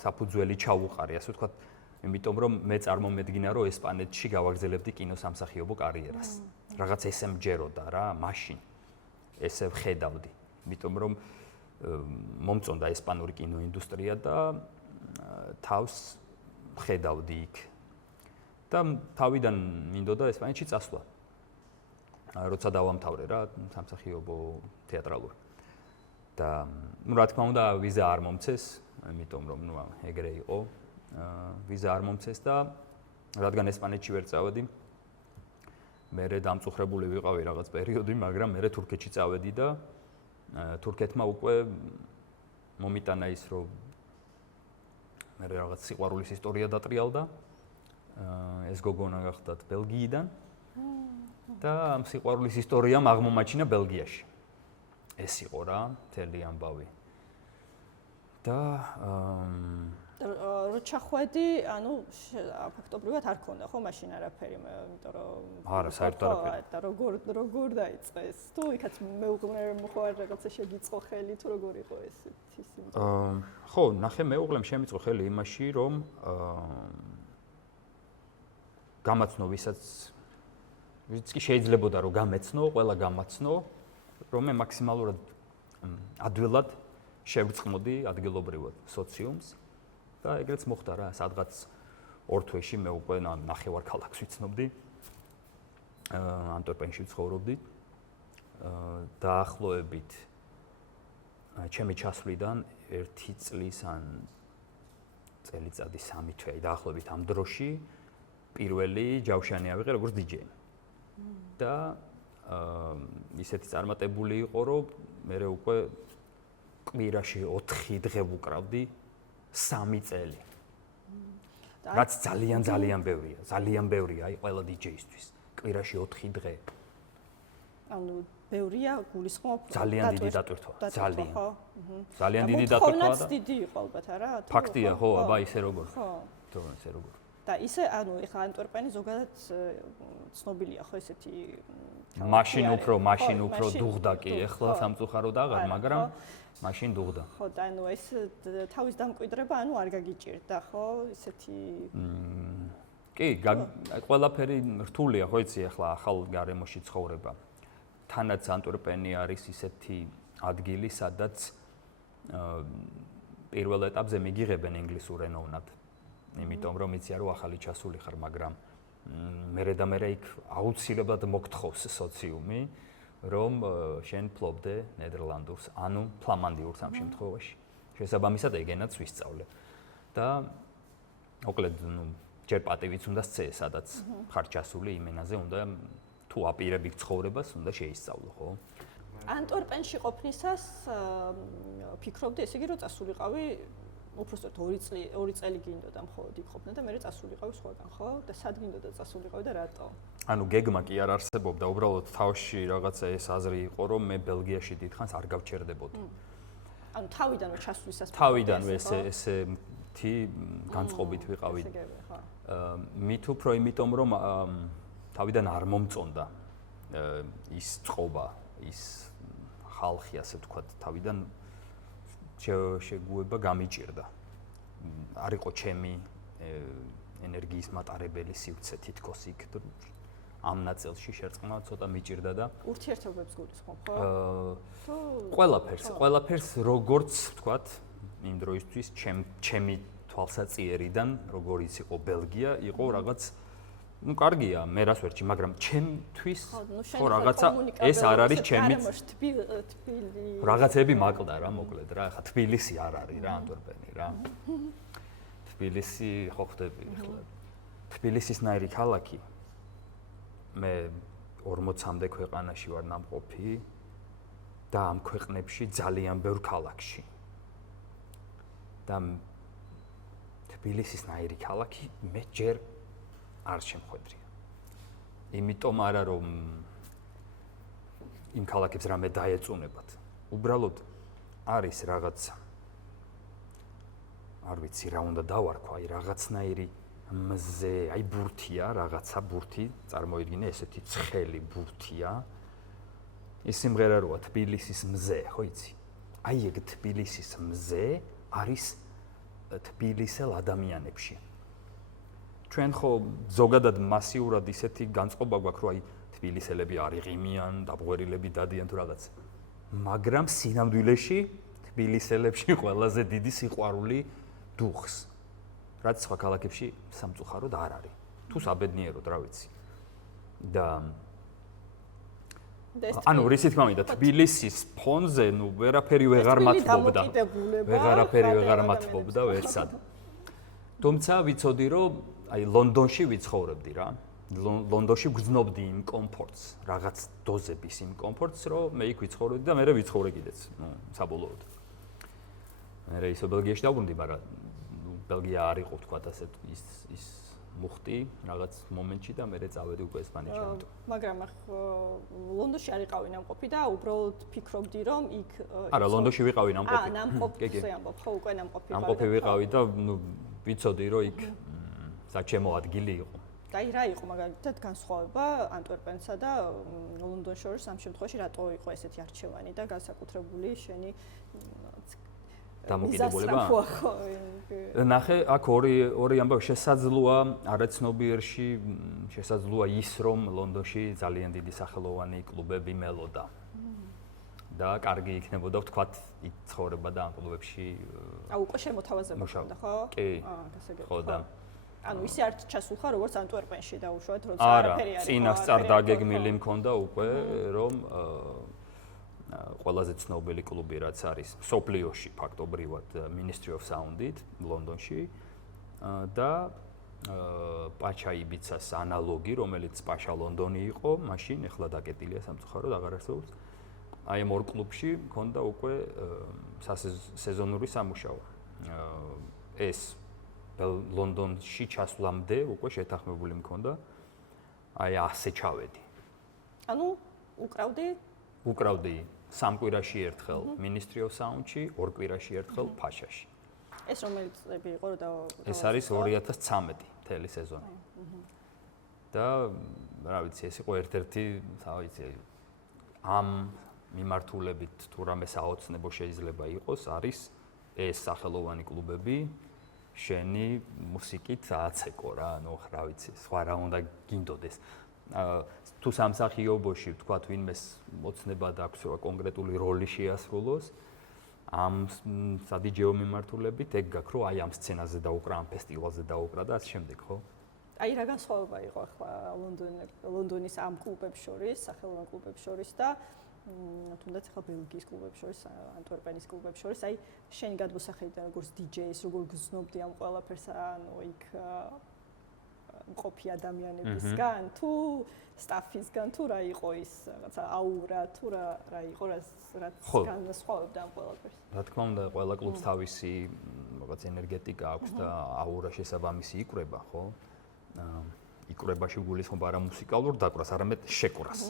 საფუძველი ჩაუყარე, ასე ვთქვათ, იმიტომ რომ მე წარმომედგინა, რომ ესპანეთში გავაგრძელებდი კინოსამსახიობო კარიერას. რაღაც ესე მჯეროდა რა, მაშინ ესე ვხედავდი. იმიტომ რომ მომწონდა ესპანური კინოინდუსტრია და თავს ხედავდი იქ. და თავიდან მინდოდა ესპანეთში წასვლა. როცა დავამთავრე რა სამსახიობო თეატრალური. და რა თქმა უნდა ვიზა არ მომცეს, იმიტომ რომ ეგრე იყო. ვიზა არ მომცეს და რადგან ესპანეთში ვერ წავედი, მერე დამწუხრებული ვიყავი რაღაც პერიოდი, მაგრამ მერე თურქეთში წავედი და თურქეთმა უკვე მომიტანა ის, რომ მერე რაღაც სიყვარულის ისტორია დატრიალდა. ეს გოგონა გახდათ ბელგიიდან და ამ სიყვარულის ისტორიამ აღმომაჩინა ბელგიაში. ეს იყო რა, მთელი ამბავი. და რო ჩახვედი, ანუ ფაქტობრივად არ ქონდა ხო მაშინ არაფერი, იმიტომ რომ არა, საერთოდ არაფერი. და როგორ დაიწყე ეს? თუ იქაც მეუღლე მოხარ რაღაცა შეგიწყო ხელი, თუ როგორ იყო ეს სიმბოლო? ხო, ნახე მეუღლემ შემიწყო ხელი იმაში, რომ გამაცნო ვისაც კი შეიძლებოდა რომ გამეცნო, ყველა გამაცნო, რომ მე მაქსიმალურად ადვილად შევწყმოდი ადგილობრივად სოციუმს და ეგრეც მოხდა რა, სადღაც ორ თვეში მე უკვე ნახევარ ქალაქს ვიცნობდი. ანტვერპენში ვცხოვრობდი. დაახლოებით ჩემი ჩასვლიდან 1 წლის ან წელიწადი 3 თვე, დაახლოებით ამ დროში პირველი ჯავშანი ავიღე როგორც DJ. და ისეთი წარმატებული იყო, რომ მე უკვე კვირაში 4 დღე ვუკრავდი 3 წელი. რაც ძალიან ბევრია, ძალიან ბევრია აი ყველა DJ-ისთვის. კვირაში 4 დღე. ანუ ბევრია გულისხმობ ძალიან დიდი დატვირთვა, ძალიან. ხო? ძალიან დიდი დატვირთვა და დიდი იყო ალბათ არა? ფაქტია, ხო, აბა ისე როგორ. ხო. თო ისე როგორ. და ისე ანუ ეხლა ანტვერპენი ზოგადად ცნობილია ხო ესეთი მაშინ უფრო დუღდა კი, ეხლა სამწუხაროდ აღარ, მაგრამ მაშინ დუღდა. ხო, და ანუ ეს თავის დამკვიდრება ანუ არ გაგიჭირდა, ხო, ისეთი კი, ყველაფერი რთულია, ხო იცი, ეხლა ახალ გარემოში ცხოვრება. თანაც ანტვერპენი არის ისეთი ადგილი, სადაც პირველ ეტაპზე მიგიღებენ ინგლისურ ენოვნად. იმიტომ რომ იცი რომ ახალი ჩასული ხარ, მაგრამ მერე იქ აუცილებლად მოგთხოვს სოციუმი, რომ შენ ფლობდე ნიდერლანდურს, ანუ ფლამანდიურს ამ შემთხვევაში. შესაბამისად ეგენაც ვისწავლე. და მოკლედ, ჯერ პატივიც უნდა სცე, სადაც ხარ ჩასული იმ ენაზე, უნდა თუ აპირები ცხოვრებას, უნდა შეისწავლო, ხო? ანტვერპენში ყოფნისას ფიქრობდი, ესე იგი, რომ წასულიყავი უпростоოდ 2 წელი გინდოდა მხოლოდ იქ ყოფნა და მე წასულიყავი სხვაგან, ხო? და სად გინდოდა წასულიყავი და რატო? ანუ გეგმა კი არ არსებობდა, უბრალოდ თავში რაღაცა ეს აზრი იყო, რომ მე ბელგიაში დიდხანს არ გავჩერდებოდი. ანუ თავიდანვე ჩასვლისას თავიდანვე ესე თი განწყობით ვიყავი. მით უფრო იმიტომ რომ თავიდან არ მომწონდა ის წყობა, ის ხალხი, ასე ვთქვათ, თავიდან შეგუება გამიჭირდა. არ იყო ჩემი ენერგიის მატარებელი სივრცე თითქოს იქ ამ ნაწილში შერწყმა ცოტა მიჭირდა და ურთიერთობებს გულისხმობ, ხო? ყველაფერს როგორც ვთქვათ, იმ დროისთვის ჩემი თვალსაჩინარიდან, როგორიც იყო ბელგია, იყო რაღაც კარგია, მე რას ვერჩი, მაგრამ ჩემთვის ხო რაღაცა ეს არ არის ჩემი რაღაცები მაკლდა რა, მოკლედ რა, ხა თბილისი არ არის რა, ანტვერპენი რა. თბილისი ხო ხდები ახლა. თბილისისნაირი ქალაქი მე 40-მდე ქვეყანაში ვარ ნამყოფი და ამ ქვეყნებში ძალიან ბევრ ქალაქში. და თბილისისნაირი ქალაქი მე ჯერ არ შემხვედრია. იმიტომ არა რომ იმ ქალაქებს რამე დაეწუნებათ. უბრალოდ არის რაღაცა არ ვიცი რა უნდა დავარქვა, აი რაღაცნაირი მზე, აი ბურთია, რაღაცა ბურთი, წარმოიდგინე ესეთი ცხელი ბურთია. ის სიმღერა როა თბილისის მზე, ხო იცი? აი ეგ თბილისის მზე არის თბილისელ ადამიანებში. ჩვენ ხო ზოგადად მასიურად ისეთი განწყობა გვაქვს, რომ აი თბილისელები არ იღიმიან, დაბღვერილები დადიან თუ რაღაც. მაგრამ სინამდვილეში თბილისელებში ყველაზე დიდი სიყვარული დუხს. რაც სხვა ქალაქებში სამწუხაროდ არ არის. თუ საბედნიეროდ, რა ვიცი. და ანუ რისი თქმა მინდა, თბილისის ფონზე, ნუ ვერაფერი ვეღარ მათბობდა. ვეღარ მათბობდა ვერცად. თუმცა ვიცოდი, რომ აი ლონდონში ვიცხოვრებდი რა. ლონდონში გრძნობდი იმ კომფორტს, რაღაც დოზების იმ კომფორტს, რომ მე იქ ვიცხოვრობდი და მე ვიცხოვრე კიდეც, ნუ საბოლოოდ. მე ისო ბელგიაში დავბრუნდი, მაგრამ ბელგია არ იყო თქვა ასეთ ის მუხტი რაღაც მომენტში და მე წავედი უკვე ესპანეთში ამიტომ. მაგრამ ლონდონში არ იყავი ნამყოფი და უბრალოდ ფიქრობდი რომ იქ არა, ლონდონში ვიყავი ნამყოფი. ნამყოფზე ამბობ, ხო, უკვე ნამყოფი ვარ. ნამყოფი ვიყავი და ნუ ვიცოდი რომ იქ საჩემო ადგილი იყო. და აი რა იყო მაგალითად განსხვავება ანტვერპენსა და ლონდონს შორის ამ შემთხვევაში რატო იყო ესეთი არჩევანი და განსაკუთრებული შენი დამოკიდებულება? ნახე, აქ ორი ამბავი შესაძლოა არაცნობიერში, შესაძლოა ის რომ ლონდონში ძალიან დიდი სახელოვანი კლუბები მელოდა. და კარგი იქნებოდა ვთქვათ, იქ ცხოვრება და ამ კლუბებში უკვე შემოთავაზება ხონდა, ხო? კი. ხო და ანუ ისე არ ჩასულხარ როგორც ანტვერპენში დაუშვათ, როცა არაფერი არის. წინასწარ დაგეგმილი მქონდა უკვე რომ ყველაზე ცნობილი კლუბი რაც არის სოფლიოში ფაქტობრივად Ministry of Sound-ით ლონდონში და პაჩა იბიცას ანალოგი, რომელიც პაშა ლონდონი იყო, მაშინ ეხლა დაკეტილია სამწუხაროდ აღარ არსებობს. აი ამ ორ კლუბში მქონდა უკვე სეზონური სამუშაო. ეს ლონდონში ჩასვლამდე უკვე შეთანხმებული მქონდა. აი ასე ჩავედი. ანუ უკრავდი სამ კვირაში ერთხელ Ministry of Sound-ში, ორ კვირაში ერთხელ ფაშაში. ეს რომელი წლები იყო და ეს არის 2013 მთელი სეზონი. და რა ვიცი, ეს იყო ერთ-ერთი, რა ვიცი, ამ მიმართულებით თუ რამე საოცნებო შეიძლება იყოს, არის ეს სახელოვანი კლუბები შენი მუსიკით აცეკო რა, ანუ რა ვიცი, სხვა რა უნდა გინდოდეს. თუ სამსახიობოში ვთქვათ, ვინმეს მოცნება დაქვს, რომ კონკრეტული როლი შეასრულოს, ამ სადიჯეო მიმართულებით ეგ გაქვს, რომ აი ამ სცენაზე დაუკრა, ამ ფესტივალზე დაუკრა და ასე შემდეგ, ხო? აი რა განსხვავება იყო ახლა ლონდონის ამ კლუბებს შორის, სახელოვან კლუბებს შორის და თუნდაც ახლა ბელგიის კლუბებს შორის, ანტვერპენის კლუბებს შორის, აი შენი გადმოსახედიდან როგორც DJ-ს, როგორ გრძნობდი ამ ყველაფერს, ანუ იქ მყოფი ადამიანებისგან თუ სტაფისგან თუ რა იყო ის რაღაცა აურა თუ რა იყო რაც განსხვავებდა ამ ყველაფერს. რა თქმა უნდა, ყველა კლუბს თავისი რაღაც ენერგეტიკა აქვს და აურა შესაბამისი იკვრება, ხო? იკვრებაში გულისხმობა არა მუსიკალურ დაკვრას, არამედ შეკვრას.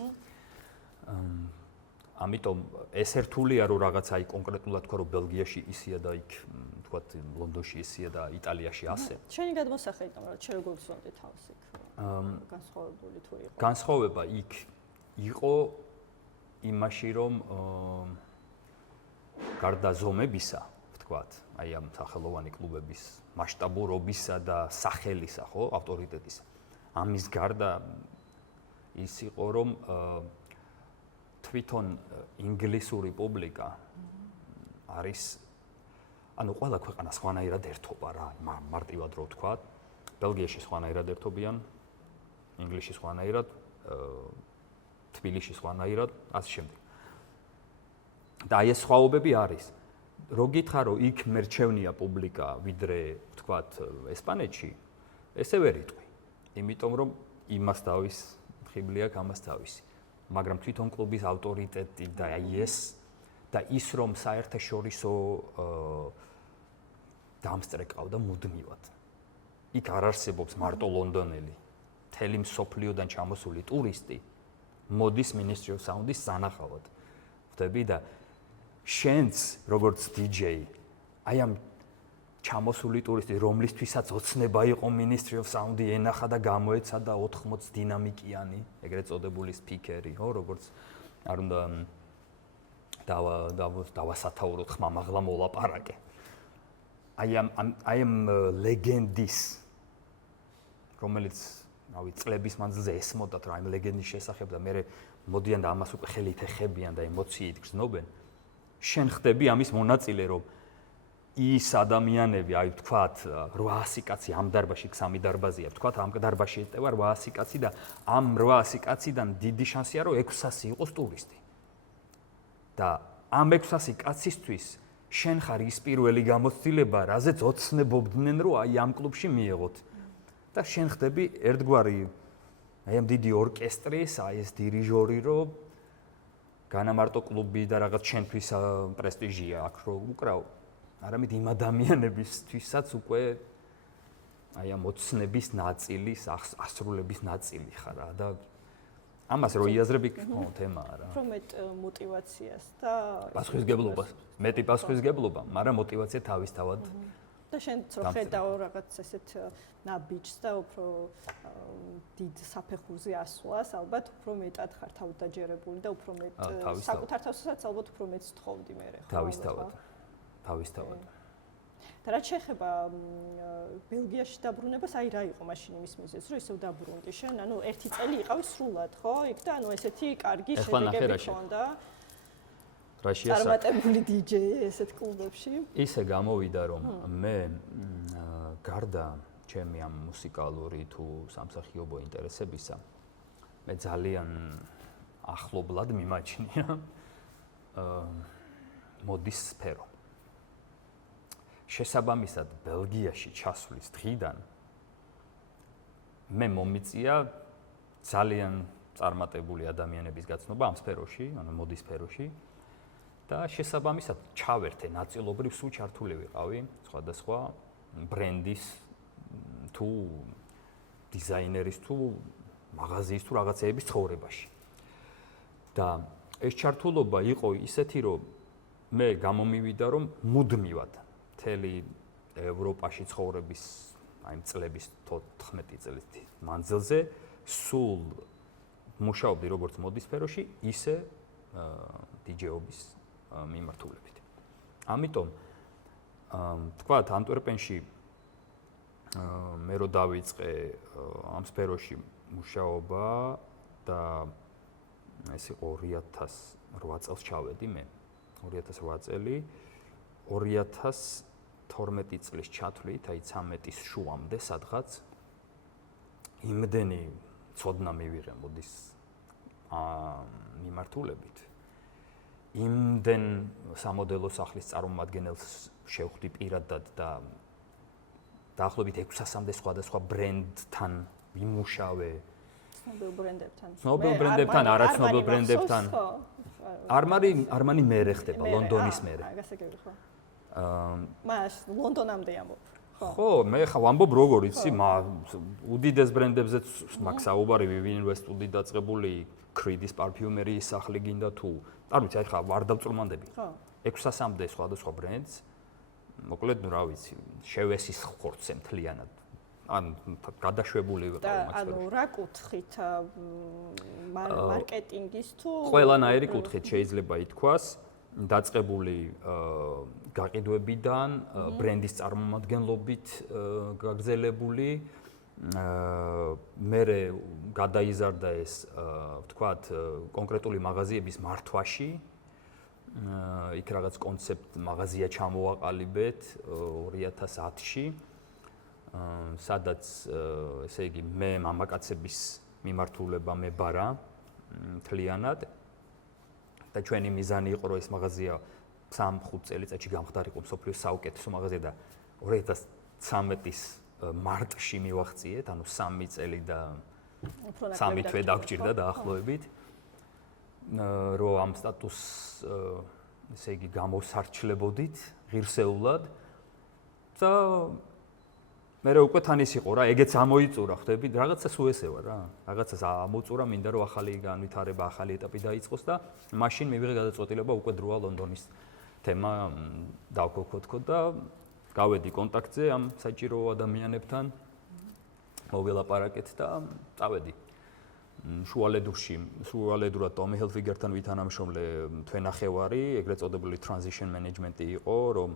ამიტომ ეს ერთულია რომ რაღაცა აი კონკრეტულად თქვა რომ ბელგიაში ისია და იქ თქვა ლონდონში ისია და იტალიაში ასე. შენი გადმოსახე იმიტომ რომ შენ როგორ ვსვამდი თავს იქ? განსხვავებული თუ იყო? განსხვავება იქ იყო იმაში რომ გარდა ზომებისა, ვთქვათ, აი ამ სახელოვანი კლუბების მასშტაბურობისა და სახელისა, ხო, ავტორიტეტისა. ამის გარდა ის იყო რომ თვითონ ინგლისური პუბლიკა არის ანუ ყველა ქვეყანა სხვანაირად ერთობა რა, მარტივად რო ვთქვათ. ბელგიაში სხვანაირად ერთობიან, ინგლისში სხვანაირად, თბილისში სხვანაირად, ასე შემდეგ. და აი ეს სხვაობები არის. რო გითხრა რომ იქ მერჩევნია პუბლიკა ვიდრე ვთქვათ ესპანეთში, ესე ვერ იტყვი. იმიტომ რომ იმას დავის ხიბლი აქვს ამას თავისი. მაგრამ თვითონ კლუბის ავტორიტეტი და აი ეს და ის რომ საერთაშორისო დამსწრე-ყავდა მუდმივად. იქ არ არსებობს მარტო ლონდონელი. მთელი მსოფლიოდან ჩამოსული ტურისტი მოდის Ministry of Sound-ის სანახავად. ხვდები და შენც როგორც DJ აი ამ ჩამოსული ტურისტი რომლისთვისაც ოცნება იყო Ministry of Sound-ი ენახა და გამოეცადა 80 დინამიკიანი, ეგრეთ წოდებული სპიკერი, ხო, როგორც არ უნდა დავასათაუროთ ხმამაღლა მოლაპარაკე. აი ამ ლეგენდის რომელიც რავი წლების მანძილზე ესმოდათ რა იმ ლეგენდის შესახებ და მე მოდიან და ამას უკვე ხელით ეხებიან და ემოციით გრძნობენ. შენ ხდები ამის მონაწილე რომ ის ადამიანები, აი ვთქვათ 800 კაცი ამ დარბაზში, სამი დარბაზია, ვთქვათ ამ დარბაზში ეტევა 800 კაცი და ამ 800 კაციდან დიდი შანსია რომ 600 იყოს ტურისტი. და ამ 600 კაცისთვის შენ ხარ ის პირველი გამოცდილება, რაზეც ოცნებობდნენ რომ აი ამ კლუბში მიეღოთ. და შენ ხდები ერთგვარი აი ამ დიდი ორკესტრის, აი ეს დირიჟორი რომ განამარტო კლუბი და რაღაც შენთვის პრესტიჟია აქ რო უკრავ. არამედ იმ ადამიანებისთვისაც უკვე აი ამ ოცნების ნაწილის, ასრულების ნაწილი ხარ რა და ამას რო იაზრები თემაა რა. უფრო მეტ мотиваციას და პასუხისგებლობას, მეტი პასუხისგებლობა, მაგრამ мотиваცია თავისთავად. და შენც რო ხედავ რაღაც ესეთ ნაბიჯს და უფრო დიდ საფეხურზე ასვლას, ალბათ უფრო მეტად ხარ თავდაჯერებული და უფრო მეტ საკუთარ თავსაც ალბათ უფრო მეტ სწხოვდი მე რა. თავისთავად. და რაც შეეხება ბელგიაში დაბრუნებას, აი რა იყო მაშინ იმის მიზეზი, რომ ისევ დაბრუნდი შენ? ანუ ერთი წელი იყავი სრულად, ხო? იქ და ანუ ესეთი კარგი შედეგები ჰქონდა. რაშია წარმატებული DJ ესეთ კლუბებში. ისე გამოვიდა, რომ მე გარდა ჩემი ამ მუსიკალური თუ სამსახიობო ინტერესებისა, მე ძალიან ახლობლად მიმაჩნია მოდის სფერო. შესაბამისად ბელგიაში ჩასვლის დღიდან მე მომიწია ძალიან წარმატებული ადამიანების გაცნობა ამ სფეროში, ანუ მოდის სფეროში და შესაბამისად ჩავერთე ნაწილობრივ სულ ჩართული ვიყავი სხვადასხვა ბრენდის თუ დიზაინერის თუ მაღაზიის თუ რაღაცეების ცხოვრებაში. და ეს ჩართულობა იყო ისეთი, რომ მე გამომივიდა, რომ მუდმივად მთელი ევროპაში ცხოვრების აი წლების 14 წლის მანძილზე სულ მუშაობდი როგორც მოდის სფეროში, ისე DJ-ობის მიმართულებით. ამიტომ თქვათ ანტვერპენში მე რო დავიწყე ამ სფეროში მუშაობა და ეს იყო 2008 წელს ჩავედი მე 2008 წელი 2012 წლის ჩათვლით, აი 13-ის შუამდე სადღაც იმდენი ცოდნა მივიღე მოდის მიმართულებით. იმდენ სამოდელო სახლის წარმომადგენელს შევხვდი პირადად და დაახლოებით 600-მდე სხვადასხვა ბრენდთან ვიმუშავე. ცნობილ ბრენდებთან. ცნობილ ბრენდებთან, არაცნობილ ბრენდებთან. არმანი მერე ხდება, ლონდონის მერე. მას ლონდონამდე ამბობ. ხო, მე ხა ვამბობ როგორ იცი, უდიდეს ბრენდებზეც მაქვს საუბარი, Vivienne Westwood-ი დაწყებული, Creed-ის პარფიუმერიის სახლი გინდა თუ, არ ვიცი, აი ხა ვარ დავწურმანდები. ხო. 600-მდე სხვადასხვა ბრენდს. მოკლედ, რა ვიცი, შევესის ხორცე მთლიანად. ან გადაშვებული ვიყავ და მაგ ანუ რა კუთხით მარკეტინგის თუ ყველანაირი კუთხით შეიძლება ითქვას, დაწყებული გაყიდვებიდან, ბრენდის წარმომადგენლობით გაგრძელებული, მერე გადაიზარდა ეს, ვთქვათ, კონკრეტული მაღაზიების მართვაში. იქ რაღაც კონცეპტ მაღაზია ჩამოვაყალიბეთ 2010-ში. სადაც ესე იგი მე მამაკაცების მიმართულება მებარა მთლიანად და ჩვენი მიზანი იყო რომ ეს მაღაზია 3-5 წელიწადში გამხდარიყო მსოფლიოს საუკეთესო მაღაზია და 2013-ის მარტში მივახციეთ, ანუ 3 წელი და 3 თვე დაგჭირდა დაახლოებით რომ ამ სტატუსს ესე იგი გამოსარჩლებოდით ღირსეულად და მე უკვე თან ის იყო რა, ეგეც ამოიწურა, ხვდები, რაღაცას უესევა რა. რაღაცას ამოწურა, მინდა რომ ახალი განვითარება, ახალი ეტაპი დაიწყოს და მაშინ მივიღე გადაწყვეტილება უკვე დროა ლონდონის თემა დავქოქოთქო და გავედი კონტაქტზე ამ საჭირო ადამიანებთან. მოვილაპარაკეთ და წავედი. შუალედურად ტომი ჰილფიგერთან ვითანამშრომლე თვენახევარი, ეგრეთ წოდებული transition management-ი იყო, რომ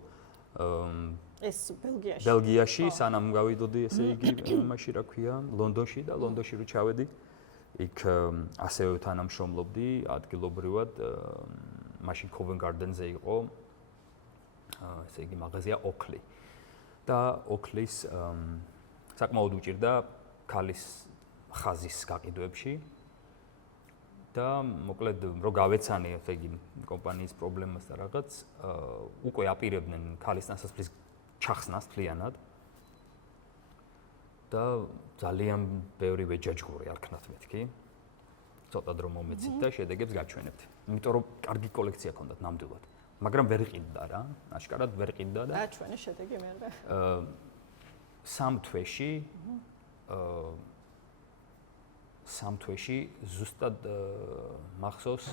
ეს ბელგიაში. ბელგიაში სანამ გავიდოდი, ესე იგი, იმაში რა ქვია, ლონდონში და ლონდონში რო ჩავედი, იქ ასევე თანამშრომლობდი ადგილობრივად, მაშინ Covent Garden-ზე იყო, ესე იგი, მაღაზია Oakley. და Oakley-ს საკმაოდ უჭირდა ქალის ხაზის გაყიდვებში. და მოკლედ რო გავეცანი, ესე იგი, კომპანიის პრობლემას და რაღაც, უკვე აპირებდნენ ქალის ნასასხლის ჩახსნას მთლიანად და ძალიან ბევრი ვეჯაჯგური არ ქნათ მეთქი. ცოტა დრო მომეცით და შედეგებს გაჩვენებთ. იმიტომ რომ კარგი კოლექცია ჰქონდათ ნამდვილად. მაგრამ ვერ ყიდდა რა, აშკარად ვერ ყიდდა და აჩვენე შედეგი მერე. 3 თვეში 3 თვეში ზუსტად მახსოვს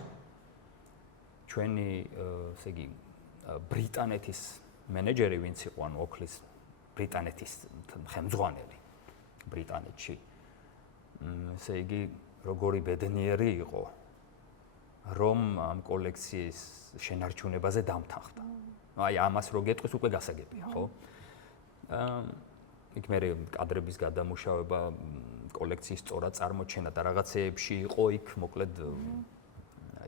ჩვენი ესე იგი ბრიტანეთის მენეჯერი ვინც იყო ანუ Oakley-ს ბრიტანეთის ხელმძღვანელი ბრიტანეთში ესე იგი როგორი ბედნიერი იყო რომ ამ კოლექციის შენარჩუნებაზე დამთანხმდა. აი ამას რო გეტყვის უკვე გასაგებია, ხო? იქ მე კადრების გადამუშავება კოლექციის სწორად წარმოჩენა და რაღაცეებში იყო იქ მოკლედ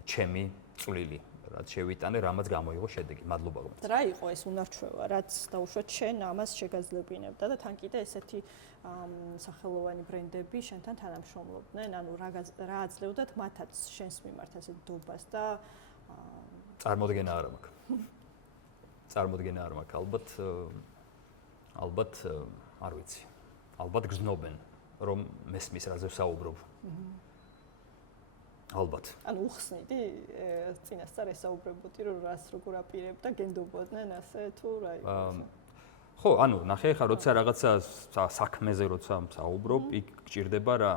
ჩემი წვლილი რაც შევიტანე, რამაც გამოიღო შედეგი. მადლობა გმირთ. რა იყო ეს უნარჩვევა, რაც დაუშვათ შენ ამას შეგაძლებინებდა და თან კიდე ესეთი სახელოვანი ბრენდები შენთან თანამშრომლობდნენ, ანუ რა აძლევდათ მათაც შენს მიმართ ასეთ დობას და წარმოდგენა არ მაქვს. წარმოდგენა არ მაქვს, ალბათ არ ვიცი. ალბათ გრძნობენ რომ მესმის რაზე ვსაუბრობ. ალბათ. ანუ უხსნიდი წინასწარ ესაუბრებოდი რომ რას როგორ აპირებ და გენდობოდნენ ასე თუ რა იყო. ხო, ანუ ნახე ხა როცა რაღაცა საქმეზე როცა ვსაუბრობ, იქ გჭირდება რა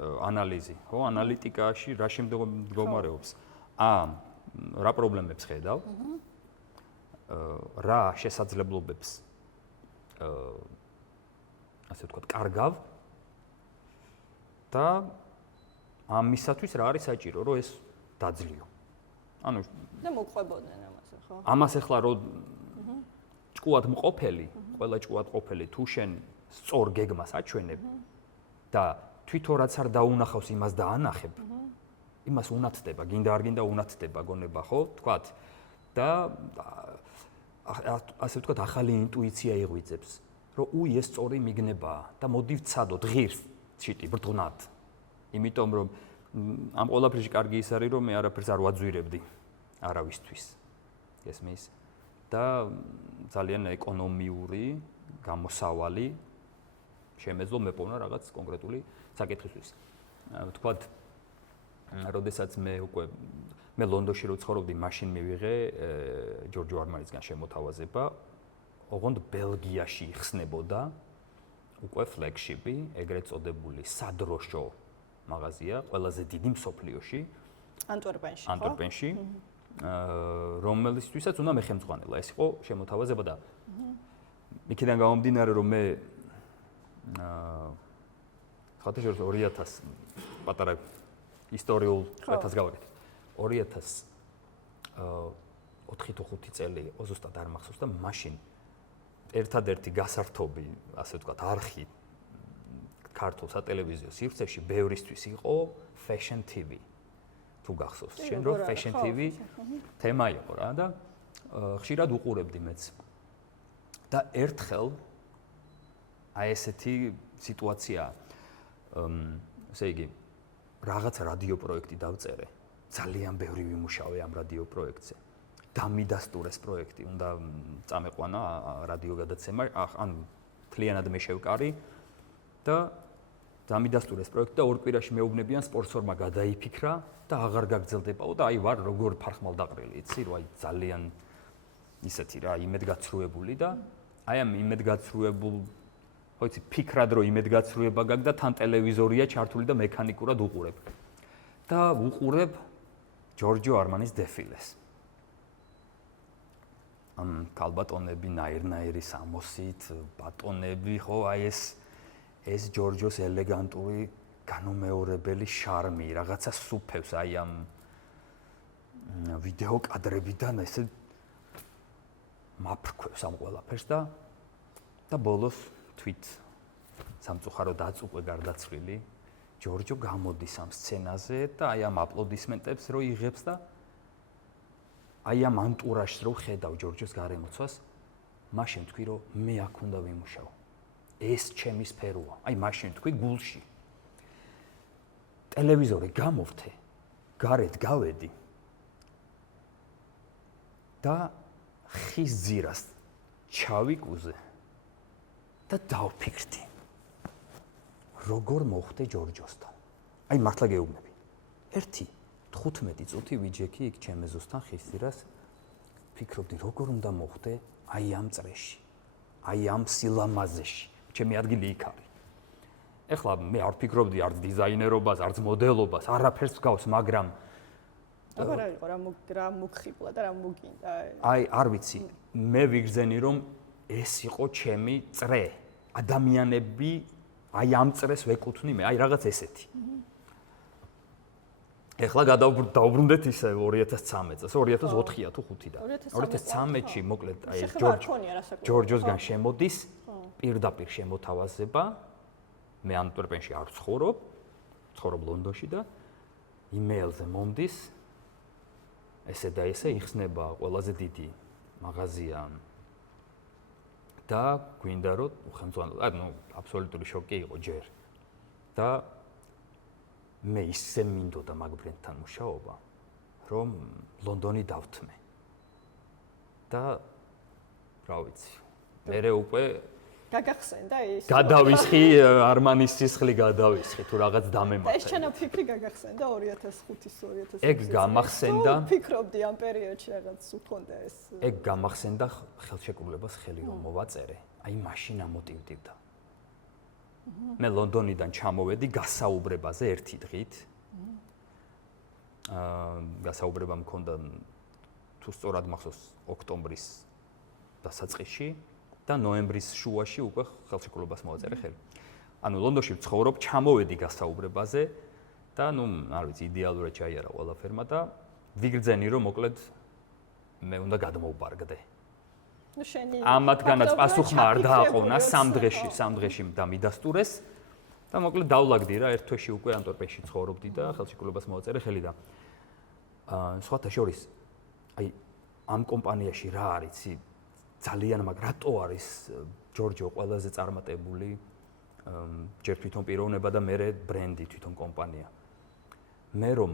ანალიზი, ხო? ანალიტიკაში რა შემდგომარეობს. რა პრობლემებს ხედავ? რა შესაძლებლობებს ასე ვთქვათ, კარგავ და ამისათვის რა არის საჭირო, რომ ეს დაძლიო. ანუ და მოყვებოდნენ ამაზე, ხო? ამას ახლა რო ჭკუად მყოფელი, ყველა ჭკუად ყოფილი თუ შენ სწორ გეგმას აჩვენებ და თვითონ რაც არ დაუნახავს იმას დაანახებ, იმას უნათდება, გინდა არ გინდა უნათდება გონება, ხო? თქვათ და ასე ვთქვათ, ახალი ინტუიცია იღვიძებს, რომ უი ეს სწორი მიგნებაა და მოდი ვცადოთ ღირს, ჩიტი ბრდღნად. იმიტომ რომ ამ ყველაფერში კარგი ის არის რომ მე არაფერს არ ვაძვირებდი არავისთვის გესმის და ძალიან ეკონომიური გამოსავალი შემეძლო მეპოვნა რაღაც კონკრეტული საკითხისთვის. ვთქვათ როდესაც მე ლონდონში რო ცხოვრობდი, მაშინ მივიღე ჯორჯო არმანისგან შემოთავაზება, ოღონდ ბელგიაში იხსნებოდა უკვე ფლეგშიპი, ეგრეთ წოდებული სადროშო მაღაზია, ყველაზე დიდი მსოფლიოში, ანტვერპენში, რომელისთვისაც უნდა მეხემძღვანელა. ეს იყო შემოთავაზება და იქიდან გამომდინარე, რომ მე ხათაშორის 2000 პატარა ისტორიულ კვეთას გავაკეთე. 2004-5 წელი იყო, ზუსტად არ მახსოვს და მაშინ ერთადერთი გასართობი, ასე ვთქვათ, არხი ქართულ სატელევიზიო სივრცეში ბევრისთვის იყო Fashion TV. თუ გახსოვს, შენ რო Fashion TV თემა იყო რა და ხშირად უყურებდი მეც. და ერთხელ აი ესეთი სიტუაცია, ესე იგი, რაღაც რადიო პროექტი დავწერე. ძალიან ბევრი ვიმუშავე ამ რადიო პროექტზე. დამიდასტურეს პროექტი, უნდა წამეყვანა რადიო გადაცემა, ანუ მთლიანად მე შევკარი და დამიდასტურეს პროექტი და ორ კვირაში მეუბნებიან სპონსორმა გადაიფიქრა და აღარ გაგრძელდებაო და აი ვარ როგორ ფარხმალდაყრილი, იცი, რომ აი ძალიან ისეთი რა, იმედგაცრუებული და აი ამ იმედგაცრუებულ, ხო იცი, ფიქრად რომ იმედგაცრუება გაქვს და თან ტელევიზორია ჩართული და მექანიკურად უყურებ. და უყურებ ჯორჯო არმანის დეფილეს. კალბატონები, ნაირნაირი სამოსით, ბატონები, ხო, აი ეს ჯორჯოს ელეგანტური განუმეორებელი შარმი, რაღაცა სუფევს აი ამ ვიდეო კადრებიდან ესე მაფრქვევს ამ ყველაფერს და ბოლოს თვით სამწუხარო დაწუყვე გარდაცვლილი ჯორჯო გამოდის ამ სცენაზე და აი ამ აპლოდისმენტებს რო იღებს და აი ამ ანტურაჟს რო ხედავ ჯორჯოს გარემოცვას, მაშინ თქვი რომ მე აქ უნდა ვიმუშაო. ეს ჩემი სფეროა. აი მაშინ თქვი გულში. ტელევიზორი გამოვთე, გარეთ გავედი და ხის ძირას ჩავიკუზე და დავფიქრდი. როგორ მოხდე ჯორჯოსთან. აი მართლა გეუბნები. 1-15 წუთი ვიჯექი იქ ჩემეზოსთან ხის ძირას, ფიქრობდი როგორ უნდა მოხდე აი ამ წრეში, აი ამ სილამაზეში. ჩემი ადგილი იქ არის. ეხლა მე არ ვფიქრობდი არც დიზაინერობას, არც მოდელობას, არაფერს გავს, მაგრამ აბა იყო რა მოგხიბლა და რა მოგინდა. აი არ ვიცი, მე ვიგრძენი რომ ეს იყო ჩემი წრე. ადამიანები აი ამ წრეს ვეკუთვნი მე, აი რაღაც ესეთი. ეხლა დავბრუნდეთ ისე 2013 წელს, 2004-ია თუ 5-და. 2013-ში მოკლედ აი ჯორჯოსგან შემოდის პირდაპირ შემოთავაზება. მე ანტვერპენში არ ვცხოვრობ ლონდონში და იმეილზე მომდის ესე და ესე იხსნება ყველაზე დიდი მაღაზია და გვინდა რომ ხელმძღვანელო, ანუ აბსოლუტური შოკი იყო ჯერ. და მე ისე მინდოდა მაგ ბრენდთან მუშაობა, რომ ლონდონი დავთმე. და რა ვიცი, მერე უკვე გაგახსენდა ის? გადავისხი არმანის სისხლი გადავისხი თუ რაღაც დამემართა. ეს ჩანა ფიქრი გაგახსენდა 2005-2006 წელს. ეგ გამახსენდა. ფიქრობდი ამ პერიოდში რაღაც უქონდა ეს. ეგ გამახსენდა ხელშეკრულებას ხელი რომ მოვაწერე. აი მაშინ ამოტივდივდა. მე ლონდონიდან ჩამოვედი გასაუბრებაზე ერთი დღით. გასაუბრება მქონდა თუ სწორად მახსოვს ოქტომბრის დასაწყისში და ნოემბრის შუაში უკვე ხელშეკრულებას მოვაწერე ხელი. ანუ ლონდონში ვცხოვრობ, ჩამოვედი გასაუბრებაზე და ნუ არ ვიცი, იდეალურად ჩაიარა ყველაფერმა და ვიგრძენი რომ მოკლედ მე უნდა გადმოვბარგდე. ნუ შენი ამათგანაც პასუხმა არ დააყოვნა 3 დღეში და მიდასტურეს და მოკლედ დავლაგდი რა, ერთ თვეში უკვე ანტვერპენში ცხოვრობდი და ხელშეკრულებას მოვაწერე ხელი და სხვათა შორის აი ამ კომპანიაში რა არის იცი ძალიან მაგ რატო არის ჯორჯო ყველაზე წარმატებული ჯერ თვითონ პიროვნება და მერე ბრენდი თვითონ კომპანია. მე რომ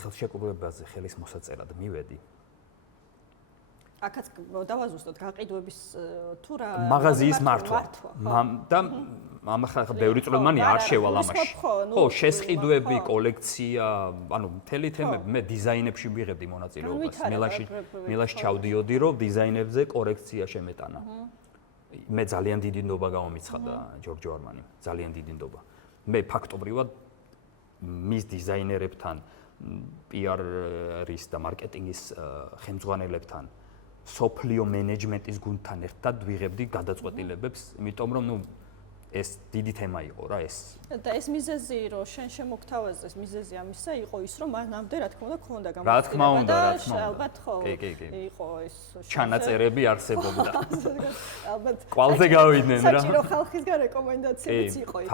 ხელშეკრულებაზე ხელის მოსაწერად მივედი აქაც დავაზუსტოთ გაყიდვების თუ რა მაღაზიის მართვა და ამახლა ბევრი წვრილმანი არ შევალ ამაში. ხო, შესყიდვები, კოლექცია, ანუ მთელი თემები მე დიზაინებში ვიღებდი მონაწილეობას. მილანში ჩავდიოდი, რომ დიზაინებზე კორექცია შემეტანა. მე ძალიან დიდი ნდობა გამომიცხადა ჯორჯო არმანიმ, ძალიან დიდი ნდობა. მე ფაქტობრივად მის დიზაინერებთან, PR-ის და მარკეტინგის ხელმძღვანელებთან, სოფლიო მენეჯმენტის გუნდთან ერთად ვიღებდი გადაწყვეტილებებს, იმიტომ რომ ეს დიდი თემა იყო რა ეს. და ეს მიზეზი რომ შენ შემოგთავაზეს მიზეზი ამისა იყო ის რომ მანამდე რა თქმა უნდა ქონდა რა თქმა უნდა. ალბათ ხო იყო ეს ჩანაწერები არსებობდა. ალბათ კვალზე გავიდნენ რა. საჭირო ხალხისგან რეკომენდაციებიც იყო იქ.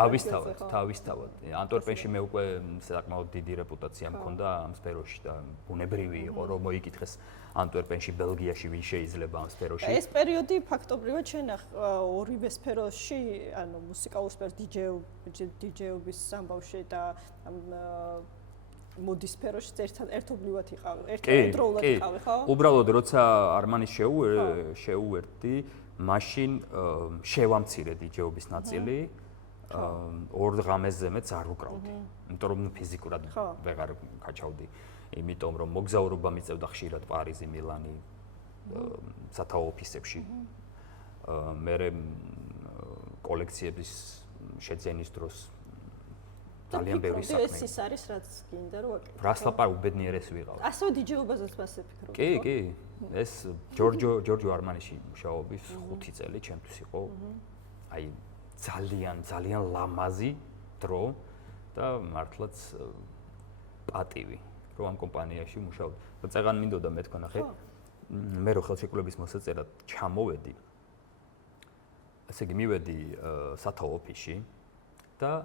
თავისთავად. ანტვერპენში მე უკვე საკმაოდ დიდი რეპუტაცია მქონდა ამ სფეროში და ბუნებრივი იყო რომ მოიკითხეს ანტვერპენში, ბელგიაში ვინ შეიძლება ამ სფეროში. ეს პერიოდი ფაქტობრივად შენახ ორივე სფეროში, ანუ მუსიკალურ სფეროში, დიჯეობის ამბავში და მოდის სფეროში ერთობლივად იყავი, ერთდროულად იყავი, ხო? უბრალოდ როცა არმანის შეუერთდი, მაშინ შევამცირე დიჯეობის ნაწილი. 2 ღამესზე მეც არ უკრავდი. იმიტომ რომ ფიზიკურად ვეღარ გაჩავდი. იმიტომ რომ მოგზაურობა მიწევდა ხშირად პარიზი, მილანი, სათაო ოფისებში. მე კოლექციების შეძენის დროს ძალიან ბევრი საქმე. ეს ის არის რაც გინდა რომ აკეთო. რას ლაპარაკობ, ბედნიერეს ვიყავ. ასევე დიჯეობაზეც მასე ფიქრობ. კი. ეს ჯორჯო არმანიში მუშაობის 5 წელი ჩემთვის იყო. აი ძალიან ლამაზი დრო და მართლაც პატივი. რომ ამ კომპანიაში მუშაობ. წეღან მინდოდა მე თქვა ნახე. მე რო ხელშეკრულების მოსაწერად ჩამოვედი. ესე იგი მივედი სათაო ოფისში და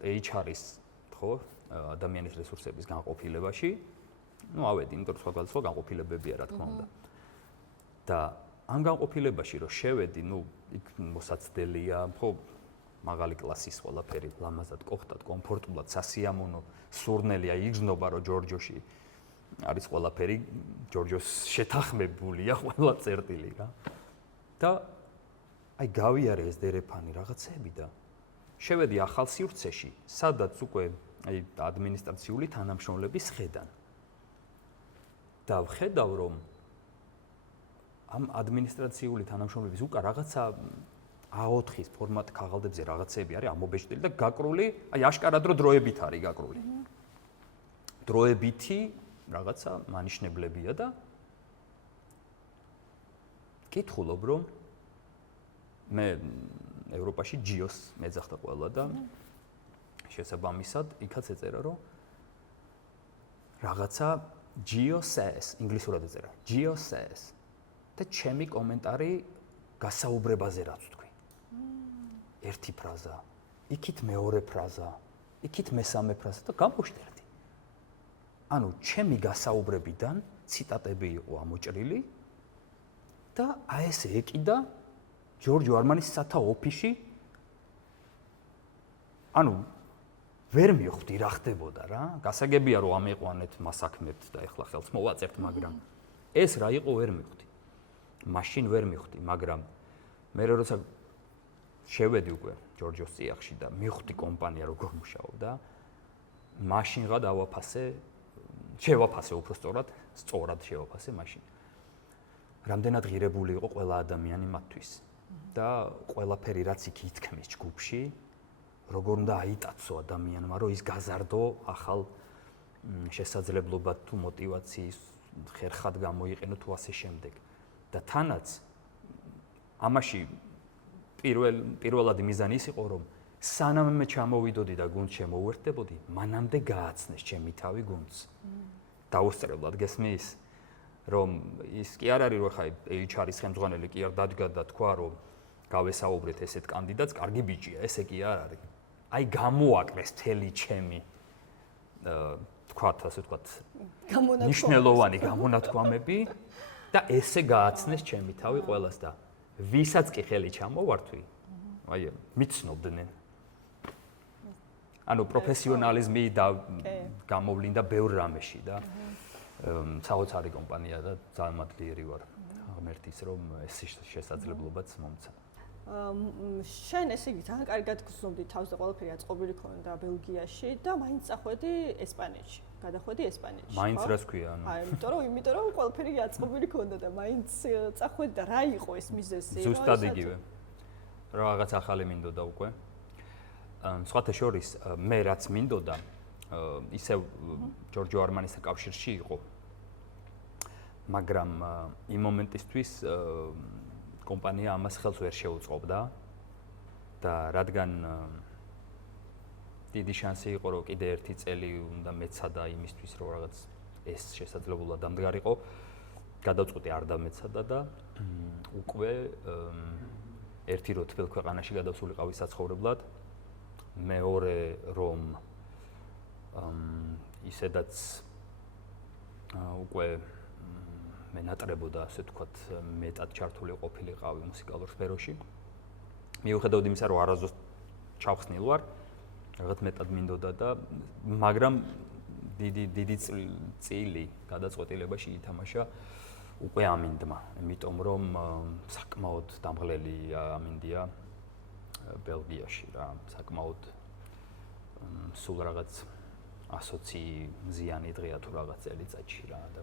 HR-ის ხო ადამიანის რესურსების განყოფილებაში. ავედი, იმიტომ რომ სხვა განყოფილებებია რა თქმა უნდა. და ამ განყოფილებაში რო შევედი, იქ მოსაცდელია, ხო მაღალი კლასის ყველაფერი, ლამაზად, კოხტად, კომფორტულად, სასიამოვნო, სურნელია, იგრძნობა რომ ჯორჯოში არის ყველაფერი, ჯორჯოს შეთანხმებულია ყველა წერტილი რა. და აი გავიარე ეს დერეფანი რაღაცები და შევედი ახალ სივრცეში, სადაც უკვე აი ადმინისტრაციული თანამშრომლების ხედან. და ვხედავ რომ ამ ადმინისტრაციული თანამშრომლების უკან რაღაცა A4-ის ფორმატ ქაღალდებზე რაღაცები არის ამობეჭდილი და გაკრული, აი აშკარად რომ დროებით არის გაკრული. დროებითი რაღაცა მანიშნებლებია და კითხულობ რომ მე ევროპაში ჯიოს მეძახდა ყველა და შესაბამისად იქაც ეწერა რომ რაღაცა Geo says, ინგლისურად ეწერა. Geo says. და ჩემი კომენტარი გასაუბრებაზე რაც თქვი. ერთი ფრაზა, იქით მეორე ფრაზა, იქით მესამე ფრაზა და გამოვშტერდი. ანუ ჩემი გასაუბრებიდან ციტატები იყო ამოჭრილი და აი ესე ეკიდა ჯორჯო არმანის სათაო ოფისში. ანუ ვერ მივხვდი რა ხდებოდა რა. გასაგებია რომ ამეყვანეთ მასაქმებთ და ეხლა ხელს მოვაწერთ, მაგრამ ეს რა იყო ვერ მივხვდი. მაშინ ვერ მივხვდი, მაგრამ მე როცა შევედი უკვე ჯორჯოს წიაღში და მივხვდი კომპანია როგორ მუშაობდა, მაშინღა შევაფასე უბრალოდ სწორად შევაფასე მაშინ. რამდენად ღირებული იყო ყველა ადამიანი მათთვის და ყველაფერი რაც იქ ითქმის ჯგუფში, როგორ უნდა აიტაცო ადამიანმა, რომ ის გაზარდო ახალ შესაძლებლობად თუ мотиваციის ხერხად გამოიყენო თუ ასე შემდეგ. და თანაც ამაში პირველადი მიზანი ის იყო, რომ სანამ მე ჩამოვიდოდი და გუნდს შემოვერთდებოდი, მანამდე გააცნეს ჩემი თავი გუნდს. დაუსწრებლად გესმის, რომ ის კი არ არის, რომ ხა HR-ის ხელმძღვანელი კი არ დადგა და თქვა, რომ გავესაუბრეთ ესეთ კანდიდატს, კარგი ბიჭია, ესე კი არ არის. აი გამოაკრეს მთელი ჩემი ასე ვთქვათ, მნიშვნელოვანი გამონათქვამები და ესე გააცნეს ჩემი თავი ყველას და ვისაც კი ხელი ჩამოვართვი, აი მიცნობდნენ. ანუ პროფესიონალიზმი და გამოვლინდა ბევრ რამეში და საოცარი კომპანია და ძალიან მადლიერი ვარ ღმერთის რომ ეს შესაძლებლობაც მომცა. შენ ესე იგი ძალიან კარგად გრძნობდი თავს და ყველაფერი აწყობილი ქონდა ბელგიაში და მაინც წახვედი ესპანეთში. გადახვედი ესპანეთში. მაინც რას ქვია ანუ? იმიტომ რომ ყველაფერი აწყობილი ქონდა და მაინც წახვედი და რა იყო ეს მიზეზი? ზუსტად იგივე. რაღაც ახალი მინდოდა უკვე. სხვათა შორის მე რაც მინდოდა ისევ ჯორჯო არმანისთან კავშირში იყო. მაგრამ იმ მომენტისთვის კომპანია ამას ხელს ვერ შეუწყობდა და რადგან დიდი შანსი იყო რომ კიდე ერთი წელი უნდა მეცადა იმისთვის რომ რაღაც ეს შესაძლებლობა დამდგარიყო გადავწყვიტე არ დამეცადა და უკვე ერთი რო თბილ ქვეყანაში გადავსულიყავი საცხოვრებლად მეორე რომ ისედაც უკვე მენატრებოდა ასე თქვათ მეტად ჩართული ყოფილიყავი მუსიკალურ სფეროში. მიუხედავად იმისა, რომ არასდროს ჩავხსნილ ვარ, რაღაც მეტად მინდოდა და მაგრამ დიდი წილი გადაწყვეტილებაში ითამაშა უკვე ამინდმა, იმიტომ რომ საკმაოდ დამღლელი ამინდია ბელგიაში რა, საკმაოდ სულ რაღაც 120 მზიანი დღეა თუ რაღაც წელიწადში რა და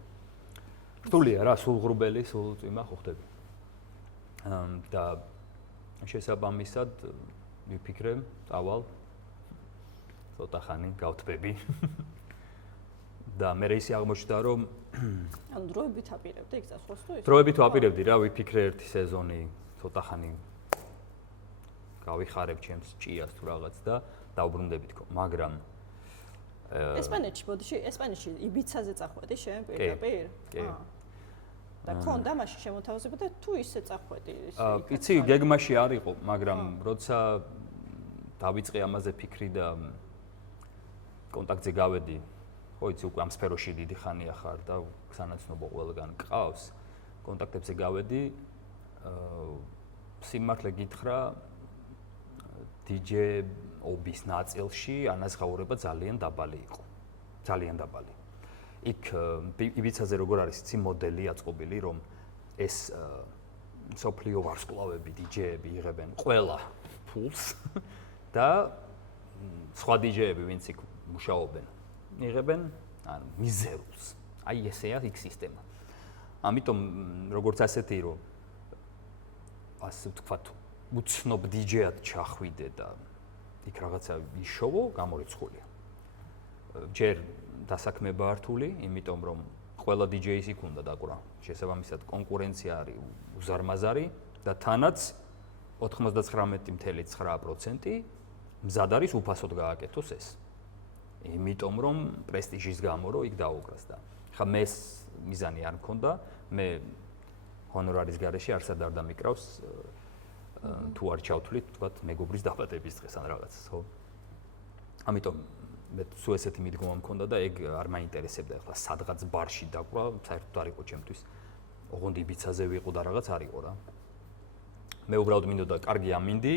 რთულია რა, სულ ღრუბელი, სულ წვიმა ხო ხდები. და შესაბამისად ვიფიქრე, წავალ ცოტა ხანი გავთბები. და მე ისე აღმოჩნდა რომ ანუ დროებით აპირებდი იქ წასვლას თუ ის? დროებით ვაპირებდი რა, ვიფიქრე ერთი სეზონი ცოტა ხანი გავიხარებ ჩემს ჭიას თუ რაღაც და დავბრუნდები თქო, მაგრამ ესპანეთში, ბოდიში, ესპანეთში იბიცაზე წახვედი შენ პირდაპირ? კი. და ქონდა მაშინ შემოთავაზება და თუ ისე წახვედი ისე? იცი, გეგმაში არ იყო, მაგრამ როცა დავიწყე ამაზე ფიქრი და კონტაქტზე გავედი, ხო იცი, უკვე ამ სფეროში დიდი ხანია ხარ და სანაცნობო ყველგან გყავს, კონტაქტებზე გავედი, სიმართლე გითხრა, DJ-ობის ნაწილში ანაზღაურება ძალიან დაბალი იყო. ძალიან დაბალი. იქ იბიცაზე როგორ არის იცი მოდელი აწყობილი, რომ ეს სოფლიო ვარსკვლავები, DJ-ები იღებენ ყველა ფულს და სხვა DJ-ები, ვინც იქ მუშაობენ, იღებენ ანუ მიზერულს. აი ესეა იქ სისტემა. ამიტომ როგორც ასეთი რომ ასე ვთქვათ უცნობ DJ-ად ჩახვიდე და იქ რაღაცა იშოვო, გამორიცხულია. ჯერ დასაქმება რთული, იმიტომ რომ ყველა DJ-ის იქ უნდა დაკვრა. შესაბამისად კონკურენცია არის უზარმაზარი და თანაც 99.9% მზად არის უფასოდ გააკეთოს ეს. იმიტომ რომ პრესტიჟის გამო რომ იქ დაუკრას და ხა მე მიზანი არ მქონდა, მე ჰონორარის გარეშე არსად არ დამიკრავს თუ არ ჩავთვლით, თქვათ, მეგობრის დაბადების დღეს ან რაღაცას, ხო? ამიტომ მე სულ ესეთი მიდგომა მქონდა და ეგ არ მაინტერესებდა, ახლა სადღაც ბარში დაკვრა, საერთოდ არ იყო ჩემთვის. ოღონდ იბიცაზე ვიყო და რაღაც არ იყო რა. მე უბრალოდ მინდოდა კარგი ამინდი,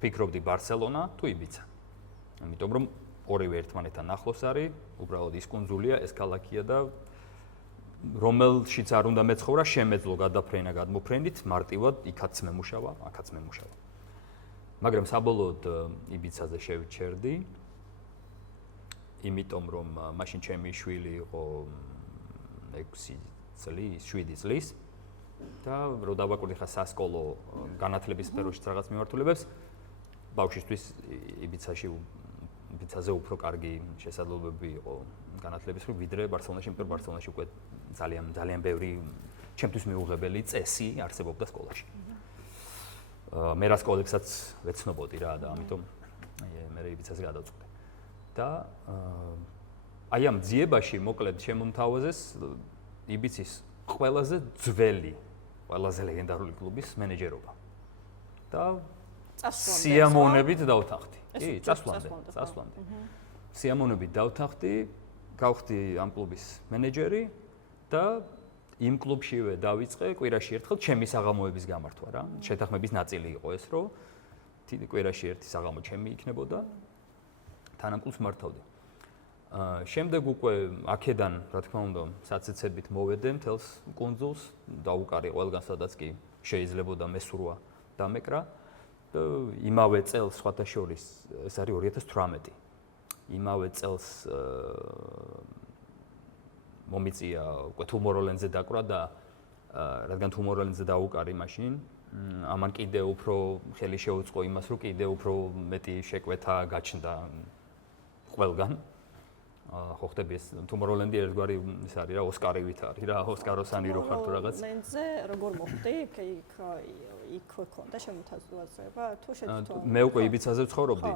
ვფიქრობდი ბარსელონა თუ იბიცა. ამიტომ რომ ორივე ერთმანეთთან ახლოს არის, უბრალოდ ის კუნძულია, ეს ქალაქია და რომელშიც არ უნდა მეცხოვრა, შემეძლო გადაფრენა გადმოფრენით, მარტივად იქაც მემუშავა, აქაც მემუშავა. მაგრამ საბოლოოდ იბიცაზე შევჩერდი, იმიტომ რომ მაშინ ჩემი შვილი იყო 6 წლის, 7 წლის და რო დავაკვირდი ხა სასკოლო განათლების სფეროში რაღაც მიმართულებებს, ბავშვისთვის იბიცაზე უფრო კარგი შესაძლებლობები იყო განათლების მხრივ, ვიდრე ბარსელონაში, იმიტომ რომ ბარსელონაში უკვე ძალიან ბევრი ჩემთვის მიუღებელი წესი არსებობდა სკოლაში. მე რა სკოლებსაც ვეცნობოდი რა და ამიტომ მე იბიცაზე გადავწყვიტე. და აი ამ ძიებაში მოკლედ შემომთავაზეს იბიცის ყველაზე ძველი, ყველაზე ლეგენდარული კლუბის მენეჯერობა. და სიამოვნებით დავთანხმდი. კი, წასვლამდე. სიამოვნებით დავთანხმდი, გავხდი ამ კლუბის მენეჯერი და იმ კლუბშივე დავიწყე კვირაში ერთხელ ჩემი საღამოების გამართვა რა. შეთანხმების ნაწილი იყო ეს, რომ კვირაში ერთი საღამო ჩემი იქნებოდა. თან ამ კლუბს მართავდი. შემდეგ უკვე აქედან, რა თქმა უნდა, საცეცებით მოვედე მთელს კუნძულს, დაუკარი ყველგან, სადაც კი შეიძლებოდა მესურვა დამეკრა. იმავე წელს, სხვათა შორის, ეს არის 2018. იმავე წელს მომიწია უკვე Tomorrowland-ზე დაკვრა და რადგან Tomorrowland-ზე დაუკარი მაშინ, ამან კიდე უფრო ხელი შეუწყო იმას, რომ კიდე უფრო მეტი შეკვეთა გაჩნდა ყველგან. ხო ხტები ეს Tomorrowland-ი ერთგვარი ის არის რა, ოსკარივით არის რა, ოსკაროსანი რო ხარ თუ რაღაც. Tomorrowland-ზე როგორ მოხდი? იქ ქონდა შემოთავაზება თუ შეცდომა? მე უკვე იბიცაზე ვცხოვრობდი,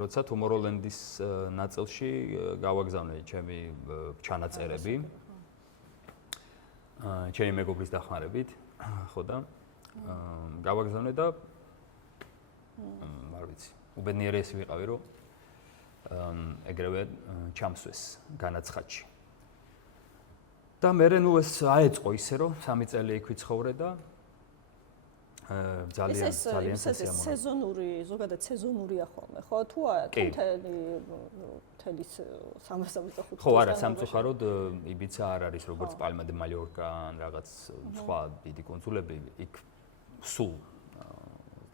როცა Tomorrowland-ის ნაწილში გავაგზავნე ჩემი ჩანაწერები. ჩემი მეგობრის დახმარებით, ხო და გავაგზავნე და არ ვიცი, უბედნიერი ეს ვიყავი, რომ ეგრევე ჩამსვეს განაცხადში. და მერე ნუ ეს აეწყო ისე, რომ 3 წელი იქ ვიცხოვრე და ძალიან ეს სეზონური, ზოგადად სეზონურია ხოლმე, ხო? თუ მთელი 365 ხო, არა, სამწუხაროდ იბიცა არ არის როგორც პალმა დე მალიორკა ან რაღაც სხვა დიდი კუნძულები, იქ სულ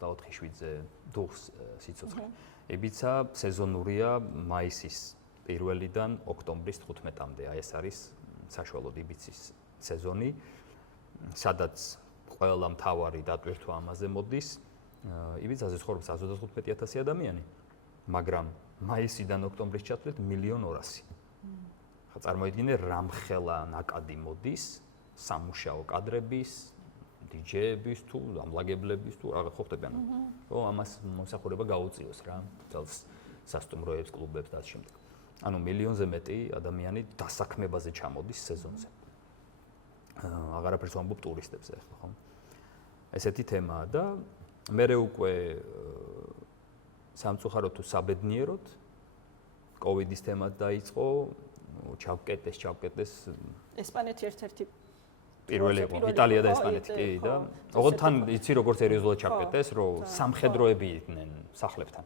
24-7-ზე დურს სიცოცხლე. იბიცა სეზონურია მაისის 1-დან ოქტომბრის 15-მდე. აი ეს არის საშუალოდ იბიცის სეზონი, სადაც ყველა მთავარი დატვირთვა ამაზე მოდის. იბიცაზე ცხოვრობს 125,000 ადამიანი, მაგრამ მაისიდან ოქტომბრის ჩათვლით 1,200,000. ხა წარმოიდგინე რამხელა ნაკადი მოდის სამუშაო კადრების, დიჯეების თუ ამლაგებლების თუ რაღაც ხო ხდებიან. ხო, ამას მომსახურება გაუწიოს რა, თელს სასტუმროებს, კლუბებს და ამ შემდეგ. ანუ 1,000,000-ზე მეტი ადამიანი დასაქმებაზე ჩამოდის სეზონზე. აღარაფერს ვამბობ ტურისტებზე ახლა, ხო? ესეთი თემაა და მერე უკვე სამწუხაროდ თუ საბედნიეროდ კოვიდის თემაც დაიწყო, ჩავკეტეს ესპანეთი ერთ-ერთი პირველი იყო, იტალია და ესპანეთი, კი და ოღონდ თან იცი როგორ სერიოზულად ჩავკეტეს, რომ სამხედროები იყვნენ სახლებთან.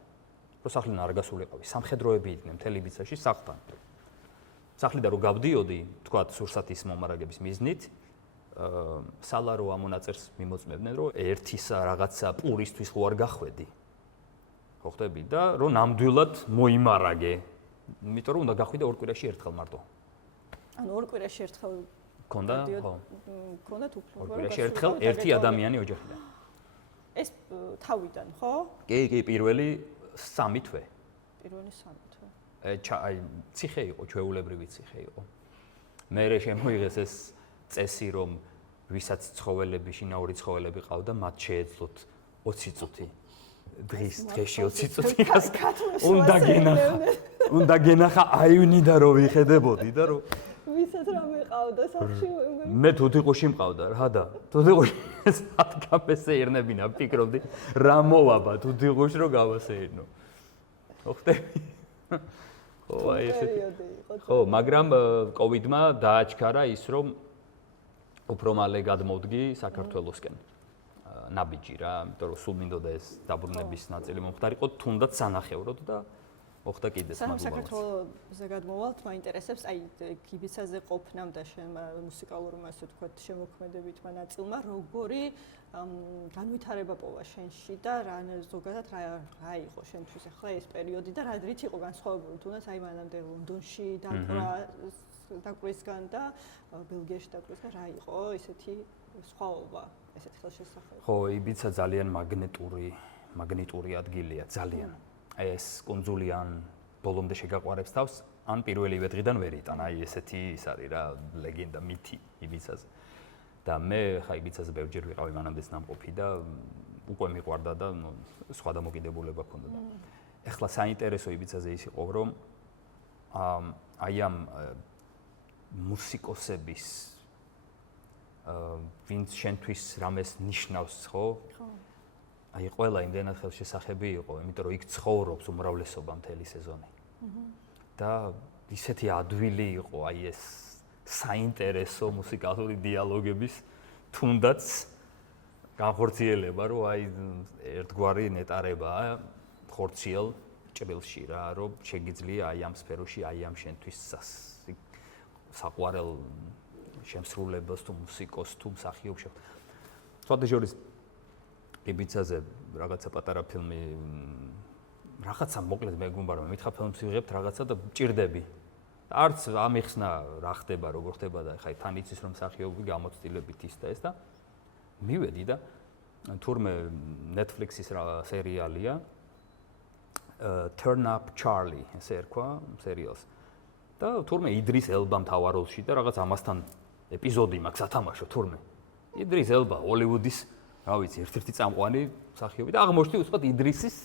რომ სახლიდან არ გასულიყავი, სამხედროები იყვნენ მთელი იბიცაში სახლთან. სახლიდან რომ გავდიოდი, თქვათ სურსათის მომარაგების მიზნით, სალარო ამონაწერს მიმოწმებდნენ, რომ ერთისა რაღაცა პურისთვის ხო არ გახვედი. ხო ხტები და რომ ნამდვილად მოიმარაგე. იმიტომ რომ უნდა გახვიდე 2 კვირაში ერთხელ მარტო. ანუ 2 კვირაში ერთხელ ქონდა, ხო. ქონდათ უფრო. 2 კვირაში ერთხელ ერთი ადამიანი ოჯახიდან. ეს თავიდან, ხო? კი, პირველი 3 თვე. პირველი 3 თვე. აი, ციხე იყო, ჩვეულებრივი ციხე იყო. მერე შემოიღეს ეს წესი, რომ ვისაც ცხოველები, შინაური ცხოველები ყავდა, მათ შეეძლოთ 20 წუთი. დღეში 20 წუთი უნდა გენახა აივნიდა რომ ვიხედებოდი და რომ ვისაც რამე ყავდა სახში მე თუთიყუში მყავდა რა და თუთიყუში სათქაფესე ერნებინა ფიქრობდი რა მოვაბა თუთიყუში რომ გავასეირნო ხო ხტები ხო აი ესეთი ხო მაგრამ კოვიდმა დააჩქარა ის რომ უფრო მალე გადმოვდგი საქართველოსკენ ნაბიჯი რა, იმიტომ რომ სულ მინდოდა ეს დაბრუნების ნაწილი მომხდარიყო, თუნდაც სანახევროდ და მოხდა კიდეც მაგალითად. საქართველოზე გადმოვალთ, მაინტერესებს აი იბიცაზე ყოფნამ და მუსიკალურმა ასე ვთქვათ შემოქმედებითმა ნაწილმა როგორი განვითარება პოვა შენში და რა ზოგადად რა იყო შენთვის ახლა ეს პერიოდი და რით იყო განსხვავებული თუნდაც აი მანამდე ლონდონში დაკვრისგან და ბელგიაში დაკვრისგან რა იყო ესეთი სხვაობა ესეთი ხელშესახება. ხო, იბიცა ძალიან მაგნიტური ადგილია, ძალიან. ეს კუნძული ან ბოლომდე შეგაყვარებს თავს, ან პირველივე დღიდან ვერ იტან. აი ესეთი ის არის რა, ლეგენდა, მითი იბიცაზე. და მე ხა იბიცაზე ბევრჯერ ვიყავი მანამდეც ნამყოფი და უკვე მიყვარდა და სხვა დამოკიდებულება ჰქონდა და. ეხლა საინტერესო იბიცაზე ის იყო, რომ აი ამ მუსიკოსების ვინც შენთვის რამეს ნიშნავს, ხო? ხო. აი ყველა იმდენად ხელშესახები იყო, იმიტომ რომ იქ ცხოვრობს უმრავლესობა მთელი სეზონი. და ისეთი ადვილი იყო აი ეს საინტერესო მუსიკალური დიალოგების თუნდაც განხორციელება, რომ აი ერთგვარი ნეტარებაა ხორციელ ჭრილში რა, რომ შეგიძლია აი ამ სფეროში, აი ამ შენთვის საყვარელ შემსრულებელს თუ მუსიკოს თუ მსახიობს. სხვათა შორის იბიცაზე რაღაცა პატარა ფილმი რაღაცა მოკლედ მე გუმბა რომ მითხრა ფილმს ვიღებთ რაღაცა და ჭირდები. არც ამიხსნა რა ხდება, როგორ ხდება და ხაი თან იცის რომ მსახიობი გამოცდილებით ის და ეს და მივედი და თურმე Netflix-ის რა სერიალია Turn Up Charlie ესე ერქვა სერიალს. და თურმე იდრის ელბა მთავარ როლში და რაღაც ამასთან ეპიზოდი მაქვს ათამაშო თურმე. იდრის ელბა ჰოლივუდის, რა ვიცი, ერთ-ერთი წამყვანი მსახიობი და აღმოჩნდი უცბად იდრისის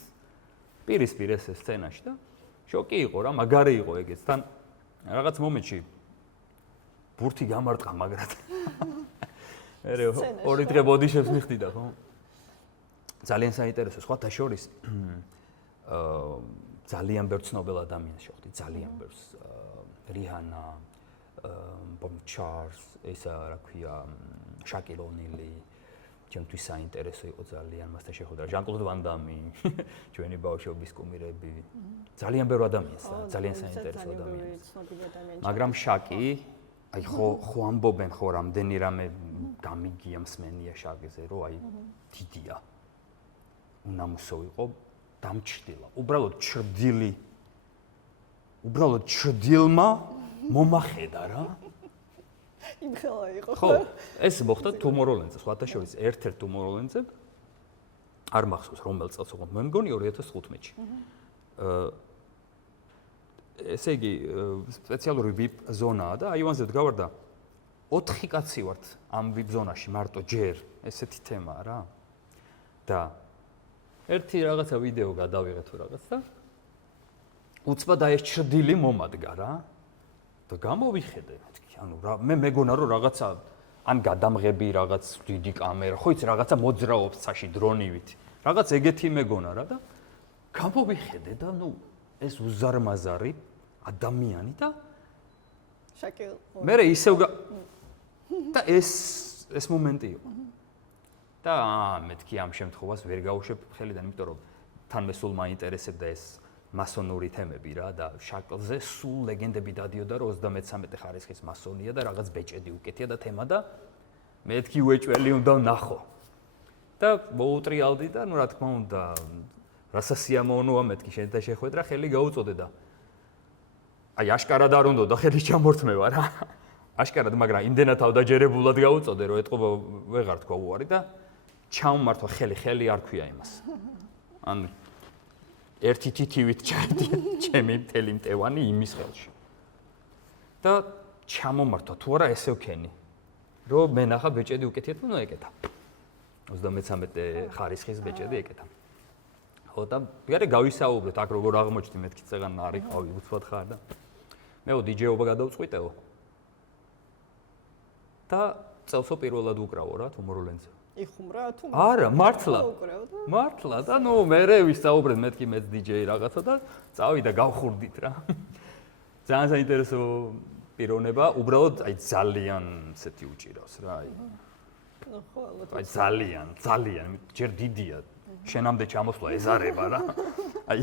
პირისპირ ეს სცენაში და შოკი იყო რა, მაგარი იყო ეგეც. თან რაღაც მომენტში ბურთი გამარტყა მაგრად. მე ორი დღე ბოდიშებს მიხდიდა ხო? ძალიან საინტერესო სხვათა შორის ძალიან ბევრ ცნობილ ადამიანს შეხვდი, ძალიან ბევრს რიჰანა, ბონ ჩარლზ, ესა რა ქვია, შაკილ ონილი, ჩემთვის საინტერესო იყო ძალიან მასთან შეხვდა. ჟან-კლოდ ვან დამი, ჩვენი ბავშვობის კუმირები, ძალიან ბევრ ადამიანს, ძალიან საინტერესო ადამიანს. მაგრამ შაკი, აი ხო ამბობენ ხო რამდენი რამე გამიგია მსმენია შაკიზე, რომ აი დიდია. უნამუსო იყო, დამჭრილა. უბრალოდ ჩრდილმა მომახედა რა. იმხელა იყო. ხო, ეს მოხდა Tomorrowland-ზე, სხვათა შორის ერთ-ერთ Tomorrowland-ზე. არ მახსოვს რომელ წელს იყო, მე მგონი 2015-ში. ესე იგი, სპეციალური VIP ზონაა და აივანზე ვდგავარ და 4 კაცი ვართ ამ VIP ზონაში მარტო ჯერ, ესეთი თემაა რა. და ერთი რაღაცა ვიდეო გადავიღე თუ რაღაც და უცბად აი ეს ჩრდილი მომადგა რა. და გამოვიხედე, ანუ მე მეგონა რომ რაღაცა ან გადამღები რაღაც დიდი კამერა, ხო იცი რაღაცა მოძრაობს ცაში დრონივით. რაღაც ეგეთი მეგონა რა და გამოვიხედე და ნუ ეს უზარმაზარი ადამიანი და შაკილ. მე ისევ და ეს მომენტი იყო. და მეთქი ამ შემთხვევას ვერ გავუშვებ ხელიდან, იმიტომ რომ თან მე სულ მაინტერესებდა ეს მასონური თემები რა და შაკილზე სულ ლეგენდები დადიოდა რომ 33 ხარისხის მასონია და რაღაც ბეჭედი უკეთია და თემა და მეთქი უეჭველი უნდა ვნახო. და მოუტრიალდი და ნუ რა თქმა უნდა რასასიამოვნოა მეთქი შენთან შეხვედრა ხელი გაუწოდე და აი აშკარად არ უნდა და ხელი ჩამორთმევა რა. აშკარად, მაგრამ იმდენად თავდაჯერებულად გაუწოდე რომ ეთყობა ვეღარ თქვა უარი და ჩამომართვა ხელი არ ქვია იმას. ან ერთი თითივით ჩაედია ჩემი მთელი მტევანი იმის ხელში. და ჩამომართვა თუ არა ესე ვქენი. რომ მე ნახა ბეჭედი უკეთია თუ ნუ ეკეთა. 33 ხარისხის ბეჭედი ეკეთა. ხო და მერე გავისაუბრეთ აქ როგორ აღმოჩნდი მეთქი წეგან არ იყავი უცბად ხარ და მეო დიჯეობა გადავწყვიტეო. და წელსო პირველად უკრავო რა Tomorrowland-ზე. იხუმრა თუ არა, მართლა და ნუ მერე ვისაუბრეთ მეთქი მეც დიჯეი რაღაცა და წავიდა გავხურდით რა. ძალიან საინტერესო პიროვნება, უბრალოდ აი ძალიან ესეთი უჭირავს რა აი. ხო, ალბათ. აი ძალიან ჯერ დიდია. შენამდე ჩამოსვლა ეზარება რა. აი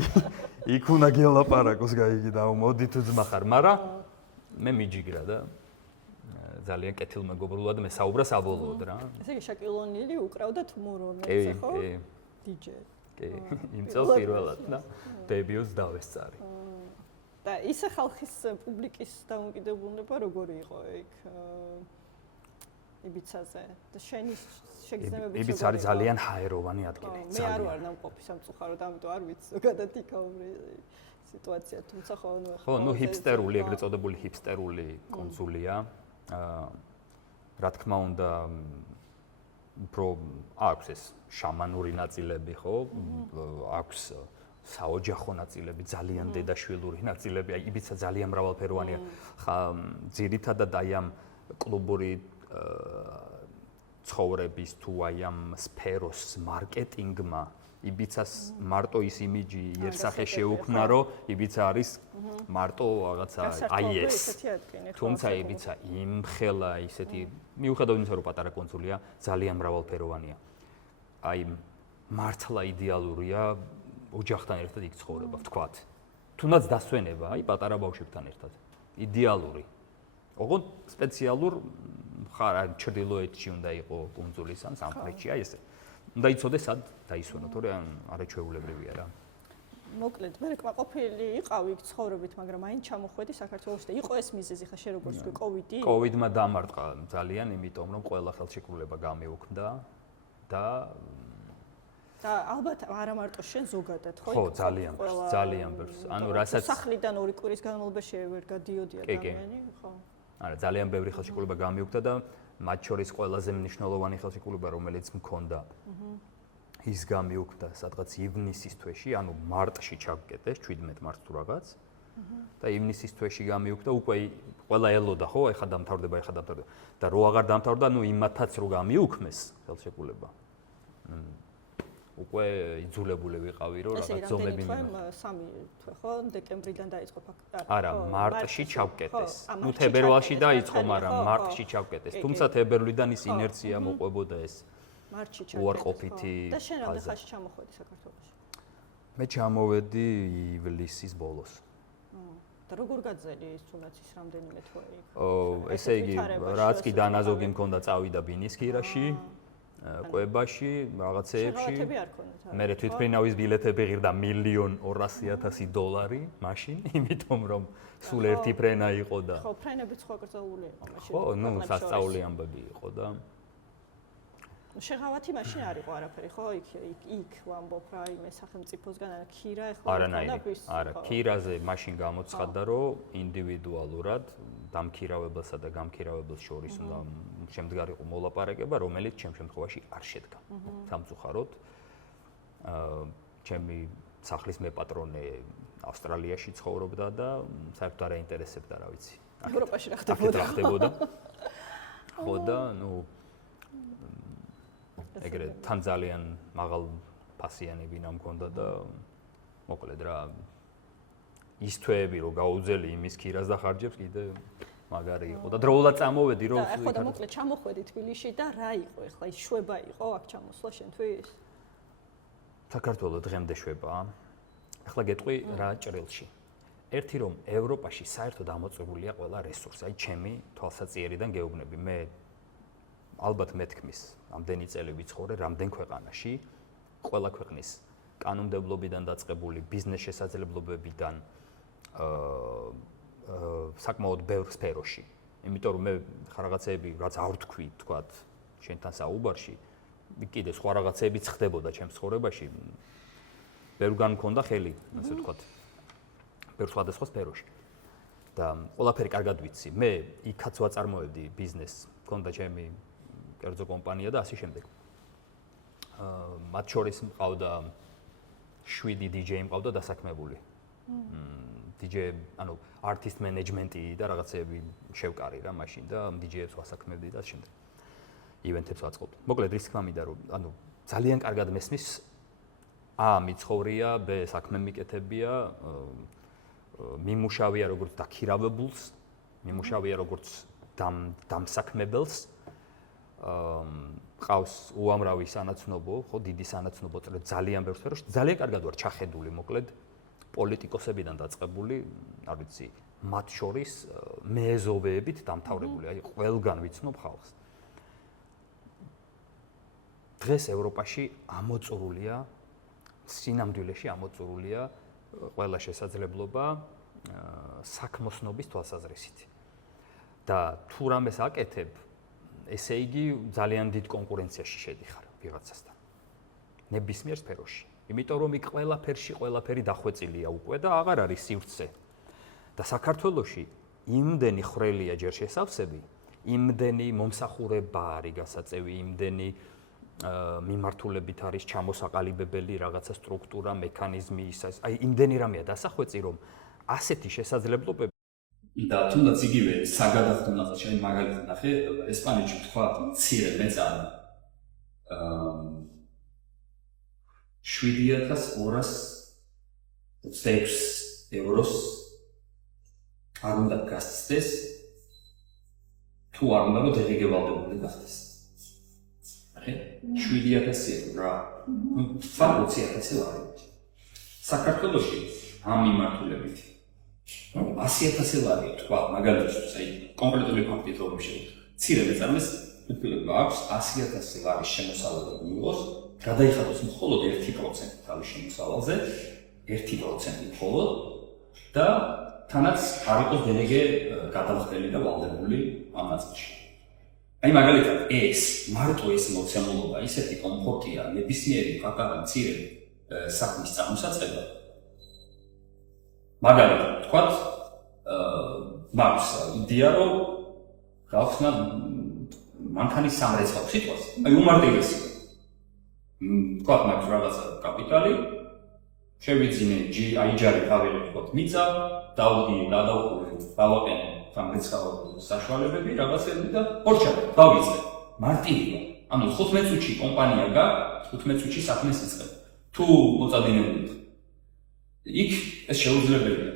იქ უნდა გელაპარაკოს გაიგი და მოდი თუ ძმა ხარ, მაგრამ მე მიჯიგრა და ძალიან კეთილმეგობრულად მე საუბრა საბოლოოდ რა. ესე იგი შაკილ ონილი უკრავდა Tomorrowland-ზე ხო? კი. დიჯე. კი, იმ წელს პირველად და დებიუტს დავესწარი. და ისე ხალხის პუბლიკის დამოკიდებულება როგორი იყო იქ იბიცაზე? და შენი შეგრძნებები იბიცა არის ძალიან ჰაეროვანი ადგილი. მე არ ვარ ნამყოფი სამწუხაროდ, ამიტომ არ ვიცი ზოგადად იქაური სიტუაცია, თუმცა ხო, ნუ ჰიპსტერული, ეგრეთ წოდებული ჰიპსტერული კონსულია. რა თქმა უნდა, უფრო აქვს ეს შამანური ნაწილები, ხო? აქვს საოჯახო ნაწილები, ძალიან დედაშვილური ნაწილები, აი იბიცა ძალიან მრავალფეროვანია. ძირითადად აი ამ კლუბური ცხოვრების თუ აი ამ სფეროს მარკეტინგმა იბიცას მარტო ის იმიჯი იერსახე შეუქმნა, რომ იბიცა არის მარტო რაღაცა აი ეს. თუმცა იბიცა იმხელა ისეთი მიუხედავად იმისა, რომ პატარა კონსულია, ძალიან მრავალფეროვანია. აი მართლა იდეალურია ოჯახთან ერთად იქ ცხოვრება, ვთქვათ. თუნდაც დასვენება, აი პატარა ბავშვებთან ერთად. იდეალური. ოღონდ სპეციალურ ჩრდილოეთში უნდა იყო კუნძულის ან სამხრეთში, აი ესე. უნდა იცოდეს სად დაისვენო, თორე არაჩვეულებრივია რა. მოკლედ, მე კმაყოფილი იყავი იქ ცხოვრობით, მაგრამ მაინც ჩამოხვედი საქართველოში და იყო ეს მიზეზი ხა შე როგორც ვთქვი, კოვიდი? კოვიდმა დამარტყა ძალიან, იმიტომ რომ ყველა ხელშეკრულება გამეუქმდა და ალბათ არა მარტო შენ ზოგადად, ხო? ხო, ძალიან ბევრს. ანუ რასაც სახლიდან 2 კვირის განმავლობაში ვერ გადიოდი ადამიანი, ხო? არა, ძალიან ბევრი ხელშეკრულება გამეუქმდა და მათ შორის ყველაზე მნიშვნელოვანი ხელშეკრულება, რომელიც მქონდა, ის გამეუქმდა სადღაც ივნისის თვეში, ანუ მარტში ჩაგკეტეს, 17 მარტს თუ რაღაც. და ივნისის თვეში გამეუქმდა, უკვე ყველა ელოდა, ხო, ეხლა დამთავრდება. და რო აღარ დამთავრდა, ნუ იმათაც რო გამეუქმეს ხელშეკრულება. უკვე იძულებული ვიყავი, რომ რაღაც ზომები მივიღო. 3 თვე, ხო, დეკემბრიდან დაიწყო ფაქტი. არა, მარტში ჩავკეტეს. ნუ თებერვალში დაიწყო, მაგრამ მარტში ჩავკეტეს. თუმცა თებერვლიდან ის ინერცია მოყვებოდა ეს. მარტში ჩავკეტეს. უარყოფითი. და შენ რამდენ ხანში ჩამოხვედი საქართველოში? მე ჩამოვედი ივლისის ბოლოს. და როგორ გაძელი ის თუნდაც ის რამდენიმე თვე იქ? ესე იგი, რაც კი დანაზოგი მქონდა, წავიდა ბინისქირაში. კვებაში, რაღაცეებში. მე თვითმფრინავის ბილეთები ღირდა $1,200,000 მაშინ, იმიტომ რომ სულ ერთი ფრენა იყო და ხო, ფრენებიც ხო აკრძალული იყო მაშინ. ხო, ნუ სასწაული ამბები იყო და შეღავათი მაშინ არ იყო არაფერი, ხო? იქ ვამბობ რა, იმე სახელმწიფოსგან არა ქირა ეხლა არანაირი. არა, ქირაზე მაშინ გამოცხადდა, რომ ინდივიდუალურად დამქირავებელსა და გამქირავებელს შორის უნდა შემდგარიყო მოლაპარაკება, რომელიც ჩემ შემთხვევაში არ შედგა. სამწუხაროდ, ჩემი სახლის მეპატრონე ავსტრალიაში ცხოვრობდა და საერთოდ არ აინტერესებდა, რა ვიცი. ევროპაში რა ხდებოდა? ხო და ნუ ეგრე თან ძალიან მაღალ ფასიანი ვინა მქონდა და მოკლედ რა ის თვეები რო გაუძელი იმის ქირას და ხარჯებს კიდე მაგარი იყო და დროულად წამოვედი რომ ხო და მოკლედ ჩამოხვედი თბილისში და რა იყო ეხლა ის შვება იყო აქ ჩამოსვლა შენთვის? საქართველოს დღემდე შვებაა. ეხლა გეტყვი რა ჭრილში. ერთი რომ ევროპაში საერთოდ ამოწურულია ყველა რესურსი, აი ჩემი თვალსაჩინარიდან გეუბნები. მე ალბათ მეთქმის ამდენი წელი ვიცხოვრე რამდენ ქვეყანაში, ყველა ქვეყნის კანონმდებლობიდან დაწყებული ბიზნეს შესაძლებლობებიდან საკმაოდ ბევრ სფეროში. იმიტომ რომ მე რაღაცეები რაც არ ვთქვი, თქვათ, შენთან საუბარში, კიდე სხვა რაღაცეებიც ხდებოდა ჩემს ცხოვრებაში. ბევრგან მქონდა ხელი, ასე ვთქვათ, ბევრ სხვადასხვა სფეროში. და ყველაფერი კარგად ვიცი. მე იქაც ვაწარმოებდი ბიზნესს, მქონდა ჩემი კერძო კომპანია და ასე შემდეგ. მათ შორის მყავდა 7 DJ მყავდა დასაქმებული. DJ, ანუ artist management-ი და რაღაცეები შევკარი რა მაშინ და DJ-ებს ვასაქმებდი და ასე შემდეგ. ივენთებს ვაწყობდი. მოკლედ რის თქმა მინდა რომ ანუ ძალიან კარგად მესმის მიცხოვრია, B საქმე მიკეთებია, მიმუშავია როგორც დაქირავებულს, მიმუშავია როგორც დამსაქმებელს. ყავს უამრავი სანაცნობო, ხო, დიდი სანაცნობო წრე ძალიან ბევრ სფეროში, ძალიან კარგად ვარ ჩახედული, მოკლედ პოლიტიკოსებიდან დაწყებული, არ ვიცი, მათ შორის მეეზოვეებით დამთავრებული, აი ყველგან ვიცნობ ხალხს. დღეს ევროპაში ამოწურულია, სინამდვილეში ამოწურულია ყველა შესაძლებლობა საქმოსნობის თვალსაზრისით. და თუ რამეს აკეთებ, ესე იგი ძალიან დიდ კონკურენციაში შედიხარ ვიღაცასთან. ნებისმიერ სფეროში. იმიტომ რომ იქ ყველაფერი დახვეწილია უკვე და აღარ არის სივრცე. და საქართველოში იმდენი ხრელია ჯერ შესავსები, იმდენი მომსახურება არის გასაწევი, იმდენი მიმართულებით არის ჩამოსაყალიბებელი რაღაცა სტრუქტურა, მექანიზმი, აი იმდენი რამეა დასახვეწი, რომ ასეთი შესაძლებლობები და თუნდაც იგივე საგადახდო ნახე, შენ მაგალითად ნახე, ესპანეთში თქვა მცირე მეწარმე 7,226 ევროს არ უნდა გასცდეს, თუ არ უნდა რომ დაღეგევალდებული გახდეს. ახლა 7,000 ევრო რა. 20,000 ლარი. საქართველოში ამ მიმართულებით 100,000 ლარი თქვა მაგალითად, აი კონკრეტული ფაქტით რომ შევიდეთ. მცირე მეწარმეს უფლება აქვს 100,000 ლარის შემოსავალი მიიღოს, გადაიხადოს მხოლოდ 1% თავის შემოსავალზე, 1% მხოლოდ და თანაც არ იყოს დელეგე გადახდელი და ვალდებული ამ ნაწილში. აი მაგალითად მარტო ეს მოცემულობა ისეთი კომფორტია ნებისმიერი პატარა მცირე საქმის წარმოსაწყებად. მაგალითად ვთქვათ, მაქვს იდეა რომ გავხსნა მანქანის სამრეცხაო სიტყვას, აი უმარტივესი. ვთქვათ მაქვს რაღაცა კაპიტალი, შევიძინე აიჯარი ყავილი ვთქვათ მიწა, დავუყურე, დავაყენე სამრეცხაო საშუალებები, რაღაცები და ორჩა დავიწყე. მარტივია. ანუ 15 წუთში კომპანია გაქვს, 15 წუთში საქმეს იწყებ. თუ მოწადინებულით იქ ეს შეუძლებელია.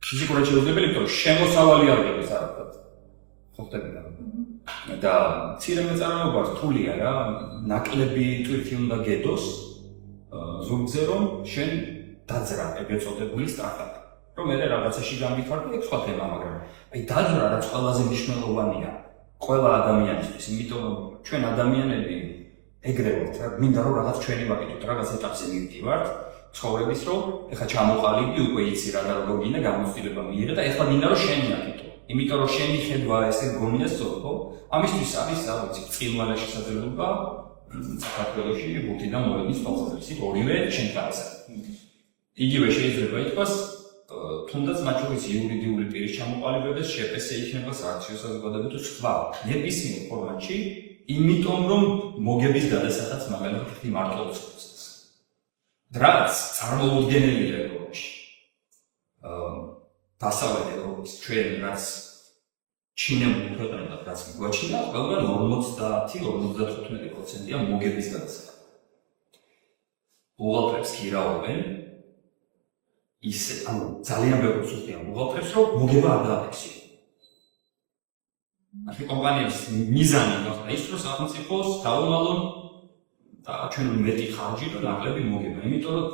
ფიზიკურად შეუძლებელი, იმიტომ რომ შემოსავალი არ გიყავს არაფერ. ხოხტები და მცირე მეწარმეობა რთულია რა, ნაკლები ტვირთი უნდა გედოს ზოგზე რომ შენ დაძრა ეგრეთ წოდებული სტარტაპი. რომ მე რაღაცაში გამიფარდო, ეგ სხვა თემა, მაგრამ აი დაძრა რაც ყველაზე მნიშვნელოვანია ყველა ადამიანისთვის, იმიტომ რომ ჩვენ ადამიანები ეგრე ვართ რა, მინდა რომ რაღაც ჩვენი ვაკეთოთ, რაღაც ეტაპზე მივდივართ ცხოვრების რომ ეხლა ჩამოყალიბდი უკვე იცი რა და როგორ გინდა გამოცდილება მიიღე და ეხლა მინდა რომ შენი აკეთო. იმიტომ რომ შენი ხედვა ესე გონია სწორი, ხო? ამისთვის არის რაღაც წილვალე შესაძლებლობა საქართველოში ბუთი და მოედის ფაქტორებში ორივე შენ გარსა. იგივე შეიძლება ითქვას თუნდაც მათ შორის იურიდიული პირის ჩამოყალიბებას შეფესე იქნება სააქციო საზოგადოება თუ სხვა ნებისმიერ ფორმატში, იმიტომ რომ მოგების გადასახადს მაგალითად მარტო უცხოს. რაც წარმოუდგენელია ევროპაში. დასავლეთ ევროპის ჩვენ რაც ჩინებული ქვეყნებად რაც გვაჩნია, ყველგან 50-55%-ია მოგების გადასახადი. ბუღალტერებს გირაობენ ისე, ანუ ძალიან ბევრი სუსტია ბუღალტერს, რომ მოგება არ დააფიქსიროს. ახლა კომპანიების მიზანი გახდა ის, რომ სახელმწიფოს დაუმალონ და ჩვენ მეტი ხარჯი და ნაკლები მოგება, იმიტომ რომ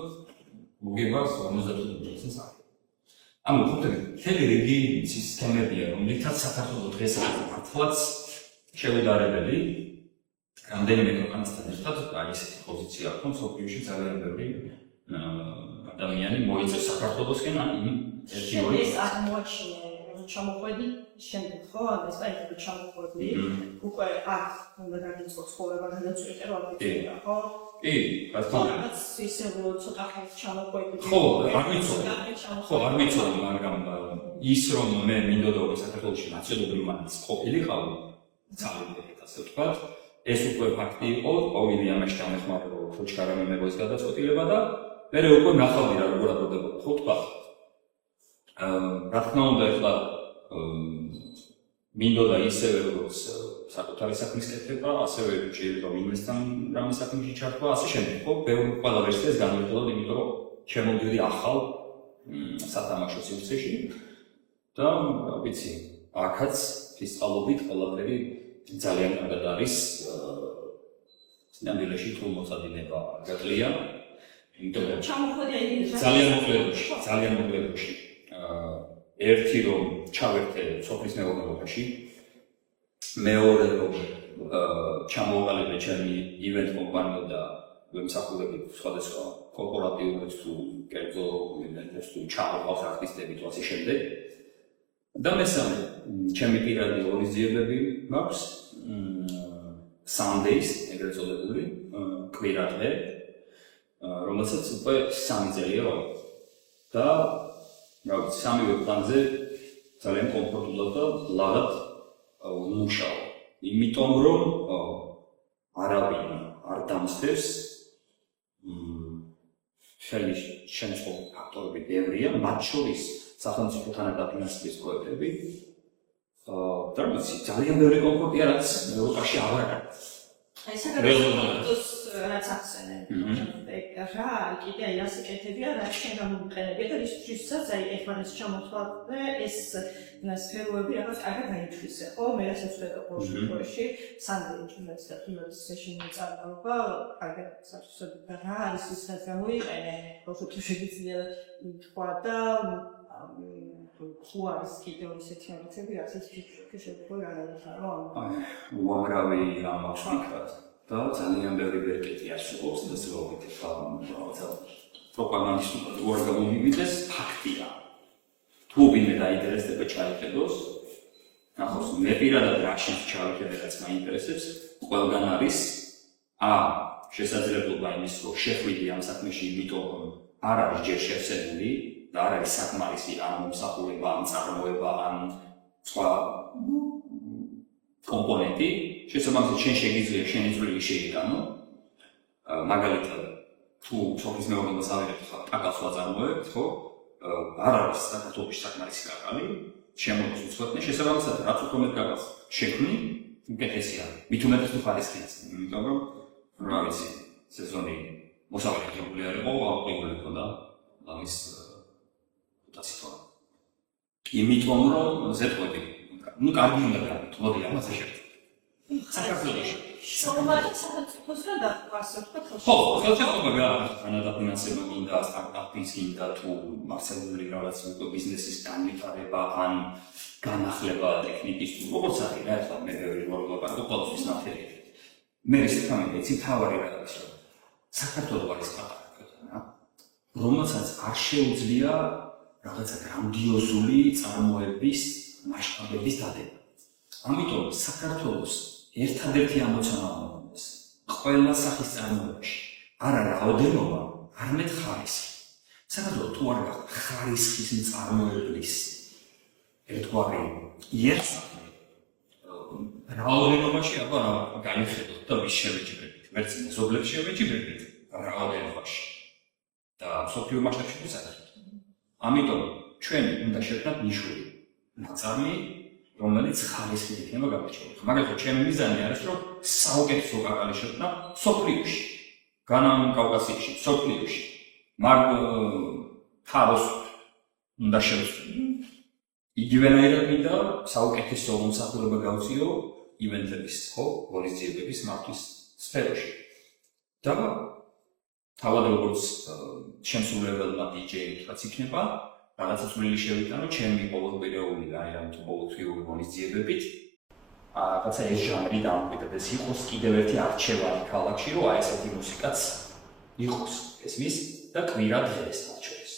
მოგებას 55%-ს აქვს. ანუ ხოთები მთელი რეგიონის სისტემებია, რომლითაც საქართველოს დღეს მართლაც შეუდარებელი რამდენიმე ქვეყანასთან ერთად აი ესეთი პოზიცია აქვს, რომ სოფლიოში ძალიან ბევრი ადამიანი მოიწევს საქართველოსკენ ან ერთი ორი ეს აღმოაჩინე ჩამოყვედი შემდეგ ხო ეს აიჭი ჩამოყვედი უკვე აქ უნდა გადაიწყოს ცხოვრება გადაწყვეტე რომ აკეთებდა ხო კი ბატონო ისე ცოტა ხანს ჩამოყვედი ხო არ ვიცოდი მაგრამ ის რომ მე მინდოდა რომ საქართველოში ნაციონალური მანქანის ყოფილიყავი ძალიან ასე ვთქვათ ეს უკვე ფაქტი იყო ყოველი ამაში დამეხმარე რომ ხოჩქარა მემეგოის გადაწყვეტილება და მე უკვე ნახავდი რა როგორ აბორდებოდა ხო თქვა რა თქმა უნდა ეხლა მინდოდა ისევე როგორც საკუთარი საქმის კეთება, ასევე შეიძლება რომ ინვესტან რამე საქმეში ჩართვა, ასე შემდეგ, ხო? ბევრი ყველა ვერსიას განვიხილავთ, იმიტომ რომ შემოვიდი ახალ სათამაშო სივრცეში და ვიცი, აქაც ფისკალობით ყველაფერი ძალიან კარგად არის. ნამდვილად თუ მოწადინება გაგლია, იმიტომ რომ ჩამოხვედი ძალიან მოკლედში. ერთი რომ ჩავერთე სოფლის მეურნეობაში, მეორე რომ ჩამოვყალიბე ჩემი ივენტ კომპანია და ვემსახურები სხვადასხვა კორპორატიულებს თუ კერძო ივენტებს თუ ჩამოვყავს არტისტები თუ ასე შემდეგ. და მესამე, ჩემი პირადი ორიზიებები მაქვს Sundays, ეგრეთ წოდებული, კვირადღე, რომელსაც უკვე 3 წელია ვარ. და რაღაც სამივე პლანზე ძალიან კომფორტულად და ლაღად ვმუშაობ. იმიტომ რომ არავინ არ დამსდევს შემწყობ ფაქტორები ბევრია, მათ შორის სახელმწიფოთან დაფინანსების პროექტები. და ვიცი, ძალიან ბევრი კომფორტია, რაც ევროპაში აღარ აქვს. აი საქართველოს რაც ახსენე რა კიდე აი ასე კეთებია რა შენ გამომიყენებია და ისთვისაც აი ეხლა ეს ჩამოთვალე ეს სფეროები რაღაც კარგად გაითვლისე ხო მე რასაც ვხედავ ყოველ შემთხვევაში სანდრიჩ იმას და იმას სეშენი წარმოება კარგად საერთოდ რა არის ის რაც გამოიყენე როგორც შეიძლება თქვა და თუ არის კიდევ ისეთი ამბები რასაც შეიძლება განავითარო უამრავი ამბავს ვიქრათ და ძალიან ბევრი ვერკეტი არსებობს და ზოგადად რაღაცა პროპაგანდისტულად უარ გამომივიდეს ფაქტია თუ ვინმე დაინტერესდება ჩაიხედოს ნახოს მე პირადად რა შეიძლება ჩავიხედე რაც მაინტერესებს ყველგან არის შესაძლებლობა იმის რომ შეხვიდი ამ საქმეში იმიტომ რომ არ არის ჯერ შევსებული და არ არის საკმარისი ან მომსახურება ან წარმოება ან სხვა კომპონენტი შესაბამისად შენ შეგიძლია შენი წვლილი შეიტანო მაგალითად თუ სოფლის მეურნეობას ავიღებთ ხა კაკალს ვაწარმოებთ ხო არ არის საქართველოს საკმარისი კაკალი შემოდის უცხოეთне შესაბამისად რაც უფრო მეტ კაკალს შექმნი უკეთესია მით უმეტეს თუ ხარისხიც იმიტომ რომ რა ვიცი სეზონი მოსავალი არ იყო აღებული ქონდა ამის დაციტვა იმიტომ რომ ზეთყვები ну კარგი უნდა გაკეთო მოდი ამაზე შევიდე საქართველოში შრომათა სახელმწიფოს რა დაყვასოთ ხო ხელშეწყობა განადაფინანსება მინდა სტარტაპის მინდა თუ მასალური რაღაც ბიზნესის განვითარება ან განახლება ტექნიკის თუ როგორც არის რა ეხლა მე ბევრი ვარგლაპარაკო ყოველთვის ნათელი მე ის თამაში თავარი რაღაც საქართველოს არის პატარა რომელსაც არ შეუძლია რაღაცა გრანდიოზული წარმოების მასშტაბების დადება. ამიტომ საქართველოს ერთადერთი ამოცანა უნდა ყველა სახის წარმოებაში არა რაოდენობა, არამედ ხარისხი. საქართველოს თუ არ გახდა ხარისხის წარმოებლის ერთგვარი იერსახე რაოდენობაში აბა გაიხედოთ და ვის შევეჭირებით. ვერც მეზობლებს შევეჭირებით რაოდენობაში და სოფლიო მასშტაბში ვიზარდეთ. ამიტომ ჩვენ უნდა შევქმნათ ნიშნული ნაწარმი, რომელიც ხარისხით იქნება გამორჩეული. მაგალითად, ჩემი მიზანი არის, რომ საუკეთესო კაკალი შევქმნა სოფლიოში, განკავკასიაში, სოფლიოში. მაგ თავს უნდა შევქმნი. იგივენაირად მინდა საუკეთესო მომსახურება გავწიო ივენტების, ხო, ღონისძიებების მართვის სფეროში. და თავად როგორც შემსრულებელმა DJ-ი რაც იქნება, რაღაცა წვლილი შევიტანო ჩემი ყოველკვირეული და აი ამ ყოველკვირეული ღონისძიებებით. რაღაცა ეს ჟანრი დამკვიდრდეს, იყოს კიდევ ერთი არჩევანი ქალაქში, რომ აი ესეთი მუსიკაც იყოს ესმის და კვირა დღეს არჩევს.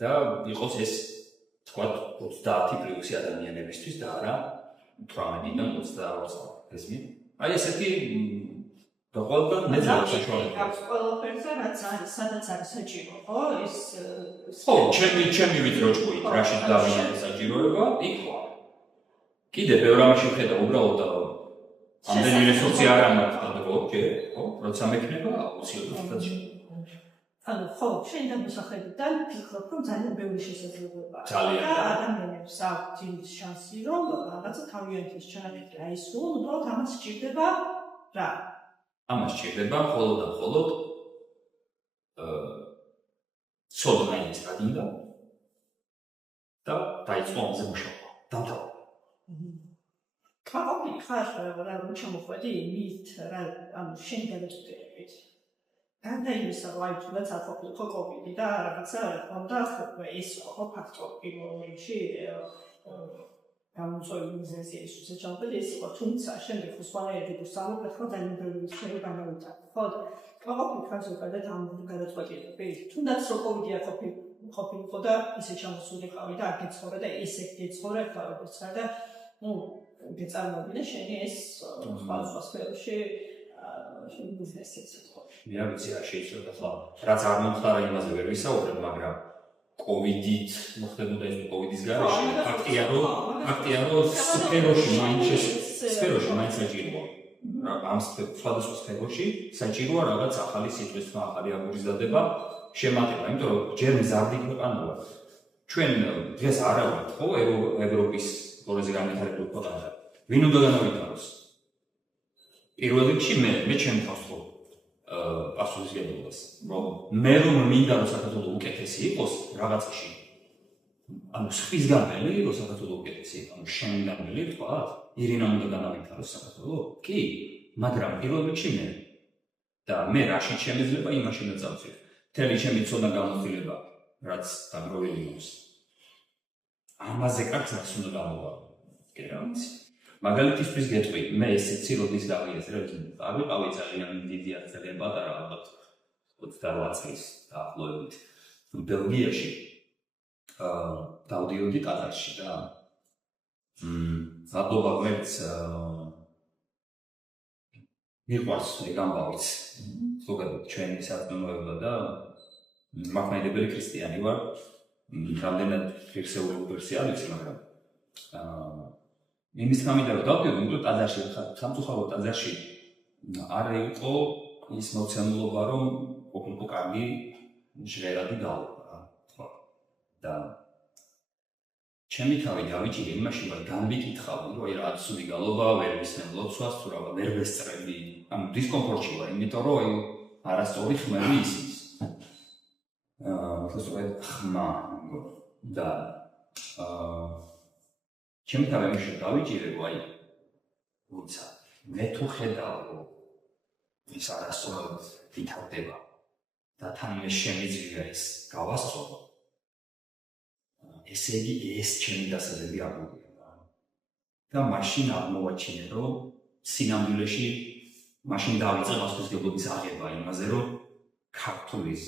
და იყოს ეს თქვა 30 პლუსი ადამიანებისთვის და არა 18-დან 22 წლამდე. ესმის? აი ესეთი და ყველგან მეძახი საშუალება. აქვს ყველაფერზე რაც არის, სადაც არის საჭირო, ხო? ეს ხო, ჩემი ვიწროჭყვით, რაშიც დავინახე საჭიროება, იქ ხო. კიდე ბევრ ამაში ვხედავ უბრალოდ ამდენი რესურსი არ ამაქვს და ხო, როცა მექნება აუცილებლად შეიძლება. ანუ ხო, შენ დამოსახედიდან ფიქრობ, რომ ძალიან ბევრი შესაძლებლობა აქვს. ძალიან. და ადამიანებს აქვს იმის შანსი, რომ რაღაცა თავიანთი ჩანაფიქრი აისრულონ, უბრალოდ ამას სჭირდება რა? ამას სჭირდება მხოლოდ და მხოლოდ ცოდნა იმის გადინდა და დაიწყო ამაზე მუშაობა. დამთავრდა. კაყოფი ხარ რა ჩამოხვედი მით რა ანუ შენ გადაწყვეტილებით. განდა იმისა რომ აი თუნდაც არ ყოფილიყო კოვიდი და რაღაცა უნდა ეს ხო ფაქტორი პირველ რიგში გამოწვეული მიზეზი ის უცეჭამბელი ის იყო თუმცა შემდეგ სხვანაირად მოსამართლე ხო ძალიან ბევრი სფერო გამოვიტანე ხო კაყოფი ხარ ზოგადად ამ გადაწყვეტილებით თუნდაც რო კოვიდი არ ყოფილიყო და ისე ჩამოსულიყავი და არ გეცხოვრე და ესე გეცხოვრე ხო როგორც ხარ და ნუ გეწარმოებინე შენი ეს სხვა სფეროში შენი ბიზნესიც ხო მე არ ვიცი რა შეიძლება ხო რაც არ მომხდარა იმაზე ვერ ვისაუბრებ მაგრამ კოვიდით მოხდებოდა ეს კოვიდის გარეშე ფაქტია რომ სფეროში მაინც საჭიროა ამ სხვადასხვა სფეროში საჭიროა რაღაც ახალი სიტყვის თქმა ახალი აგურის დადება შემატება იმიტომ რომ ჯერ მზარდი ქვეყანაა ჩვენ დღეს არა ვართ ხო ევროპის ყველაზე განვითარებული ქვეყანა ვინ უნდა განავითაროს პირველ რიგში მე ჩემ თავს ხო პასუხისმგებლობას, რომ მე რომ მინდა რომ საქართველოს უკეთესი იყოს რაღაცაში. ანუ სხვის გამელი რომ საქართველოს უკეთესი იყოს, ანუ შენ გამელი თქვა, ირინა უნდა განავითაროს საქართველოს? კი, მაგრამ პირველ რიგში მე. და მე რაშიც შემეძლება იმაში დაწავწი. მთელი ჩემი ცოდნა გამოცდილება, რაც დაგროვილი აქვს. ამაზე კაცს უნდა გამოვა. კი რა ვიცი. მაგალითისთვის გეტყვი, მე ესეცი როდის გავიაზრე, არ ვიყავი ძალიან დიდი არ ძალიან პატარა, ალბათ 28 წლის დაახლოებით. ბელგიაში დავდიოდი ტაძარში და მადლობა ღმერთს მიყვარს ეგ ამბავიც. ზოგადად ჩვენი საქმიანობა და მართლმადიდებელი ქრისტიანი ვარ. რამდენად ღირსეული ვერსია არის, მაგრამ იმის გამიდა რომ დავდიოდი, იმიტომ ტაძარში სამწუხაროდ ტაძარში არ იყო ის მოცემულობა, რომ ყოფილიყო კარგი ჟღერადი გალობა. და ჩემი თავი დავიჭირე იმაში, რომ განვიკითხავი, რომ აი რა ცუდი გალობა, ვერ ვისმენ ლოცვას, თუ რა ვერ ვესწრები. ანუ დისკომფორტში ვარ, იმიტომ რომ აი არასწორი ხმები ისიც. მოსწორედ ხმა და ჩემი თავი იმაში დავიჭირე, რომ აი როცა მე თუ ხედავ, რომ ის არასწორად ვითარდება და თან მე შემიძლია ეს გავასწორო. ესე იგი ეს ჩემი დასაძები არ მოგია. და მაშინ აღმოვაჩინე, რომ სინამდვილეში მაშინ დავიწყე პასუხისმგებლობის აღება იმაზე, რომ ქართულის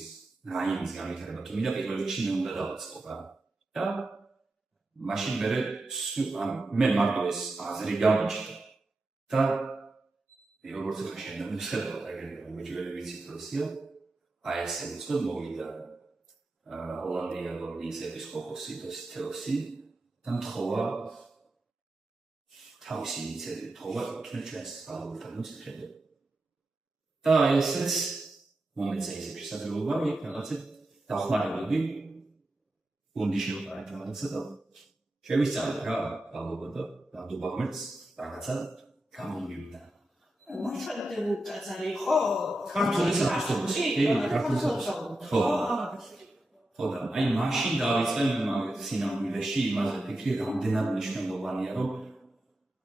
რაიმის განვითარება თუ მინდა პირველ რიგში მე უნდა დავიწყო რა. და მაშინ მე მარტო ეს აზრი გამიჩნდა. და როგორც ახლა შენდამებს ხედავ, აგერ მეჯვარი ვიცით როსია. აი ესე უცხოდ მოვიდა ჰოლანდიის ეპისკოპოსი თეოსი და მთხოვა თავისი ინიციატივით თხოვა იქნებ ჩვენს გალობითანებს ხედავ. და ესეც მომეცა ისე შესაძლებლობა, რომ იქ რაღაცა დახმარებოდი გუნდი შევყარეთ რაღაცა და შევისწავლე რა გალობა და ნამდვილად ღმერთს რაღაცა გამომივიდა. მართლმადიდებელი ტაძარი იყო? ქართული საფოსტომოსი. ქართული საფოსტომოსი. ხო და აი მაშინ დავიწყე სინამდვილეში იმაზე ფიქრი, რამდენად მნიშვნელოვანია, რომ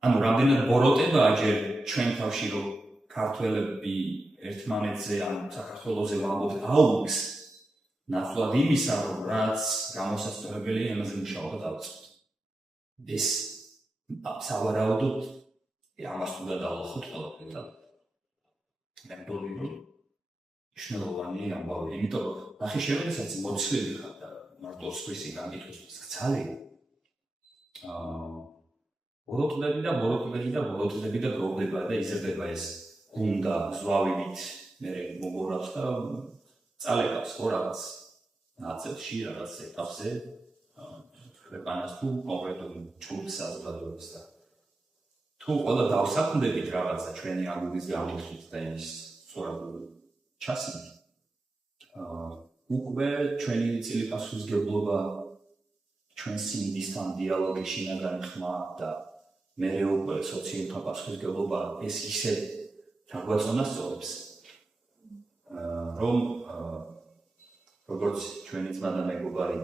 ანუ რამდენად ბოროტებაა ჯერ ჩვენ თავში, რომ ქართველები ერთმანეთზე ან საქართველოზე ვამბობთ აუქს, ნაცვლად იმისა, რომ რაც გამოსასწორებელია, იმაზე მუშაობა დავიწყოთ. ეს სავარაუდოდ ამას უნდა დავუხოთ ყველაფერს და მე მგონი რომ მნიშვნელოვანია ამბავი, იმიტომ რომ ნახე შემეცაც მოცლები ხარ და მარტო სხვისი გამიკითხვის გცალი ბოროტლები და გროვდება და იზრდება ეს გუნდა ზვავით მე მოგორავს და წალეკავს ხო რაღაც ნაწილში რაღაც ეტაპზე ქვეყანას თუ კონკრეტულ ჯგუფს საზოგადოებას და თუ ყველა დავსაქმდებით რაღაცა ჩვენი აგურის გამიხით და ის სწორად ჩასინი უკვე ჩვენი წილი პასუხისმგებლობა ჩვენ სინდისთან დიალოგი შინაგანი ხმა და მერე უკვე სოციალთა პასუხისმგებლობა ეს ისე დაგვაწონა სწორებს რომ როგორც ჩვენი ძმა და მეგობარი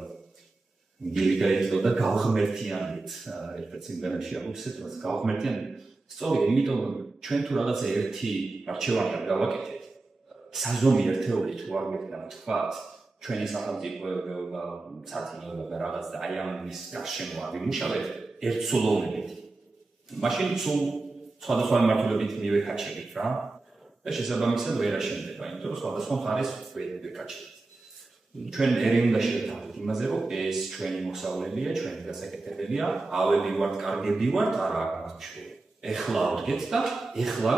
მიგელი გაიწოდა და გავღმერთიანით ერთ სიმღერაში აღუცეთ რომ გავღმერთიანით სწორია იმიტომ რომ ჩვენ თუ რაღაცა ერთი არჩევანი არ გავაკეთეთ საზომი ერთეული თუ არ გვექნა თქვათ ჩვენი სახელმწიფოება სათინოება და რაღაც და აი ამის გარშემო არ ვიმუშავეთ ერთსულოვნებით მაშინ სულ სხვადასხვა მიმართულებით მივეკაჩებით რა და შესაბამისად ვერ აშენდება იმიტომ რომ სხვადასხვა მხარეს ვეკაჩებით ჩვენ ერი უნდა შევთავაზოთ იმაზე რომ ეს ჩვენი მოსავლებია ჩვენი გასაკეთებელია ავები ვართ კარგები ვართ არა აღმოჩნდა ეხლა ვდგეთ და ეხლა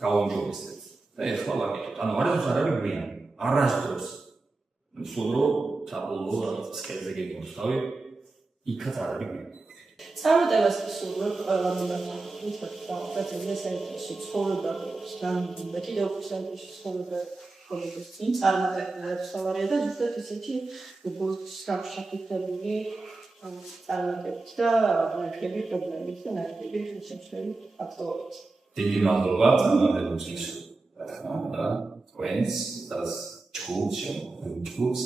გავამჯობესებთ და ეხლა ვაკეთებთ ანუ არასდროს არ არის გვიანი არასდროს სულ რომ საბოლოო რაღაც სკელზე გეგმოს თავი იქაც არ არის გვიანი წარმატებას ვისურვებ ყველა მიმართულებით და საერთოდ ცხოვრება განმეტი და უბრალოდ ცხოვრება ყოველთვის წინ წარმატებებს ხავარია და ზუსტად ისეთი როგორც სამშაბათებელი წარმატებით და ნაკლები პრობლემით და ნაკლები შემთხვევით აქტუალობით. დიდი მადლობა წამოდებულისთვის. რა თქმა უნდა, თქვენს და ჯგუფს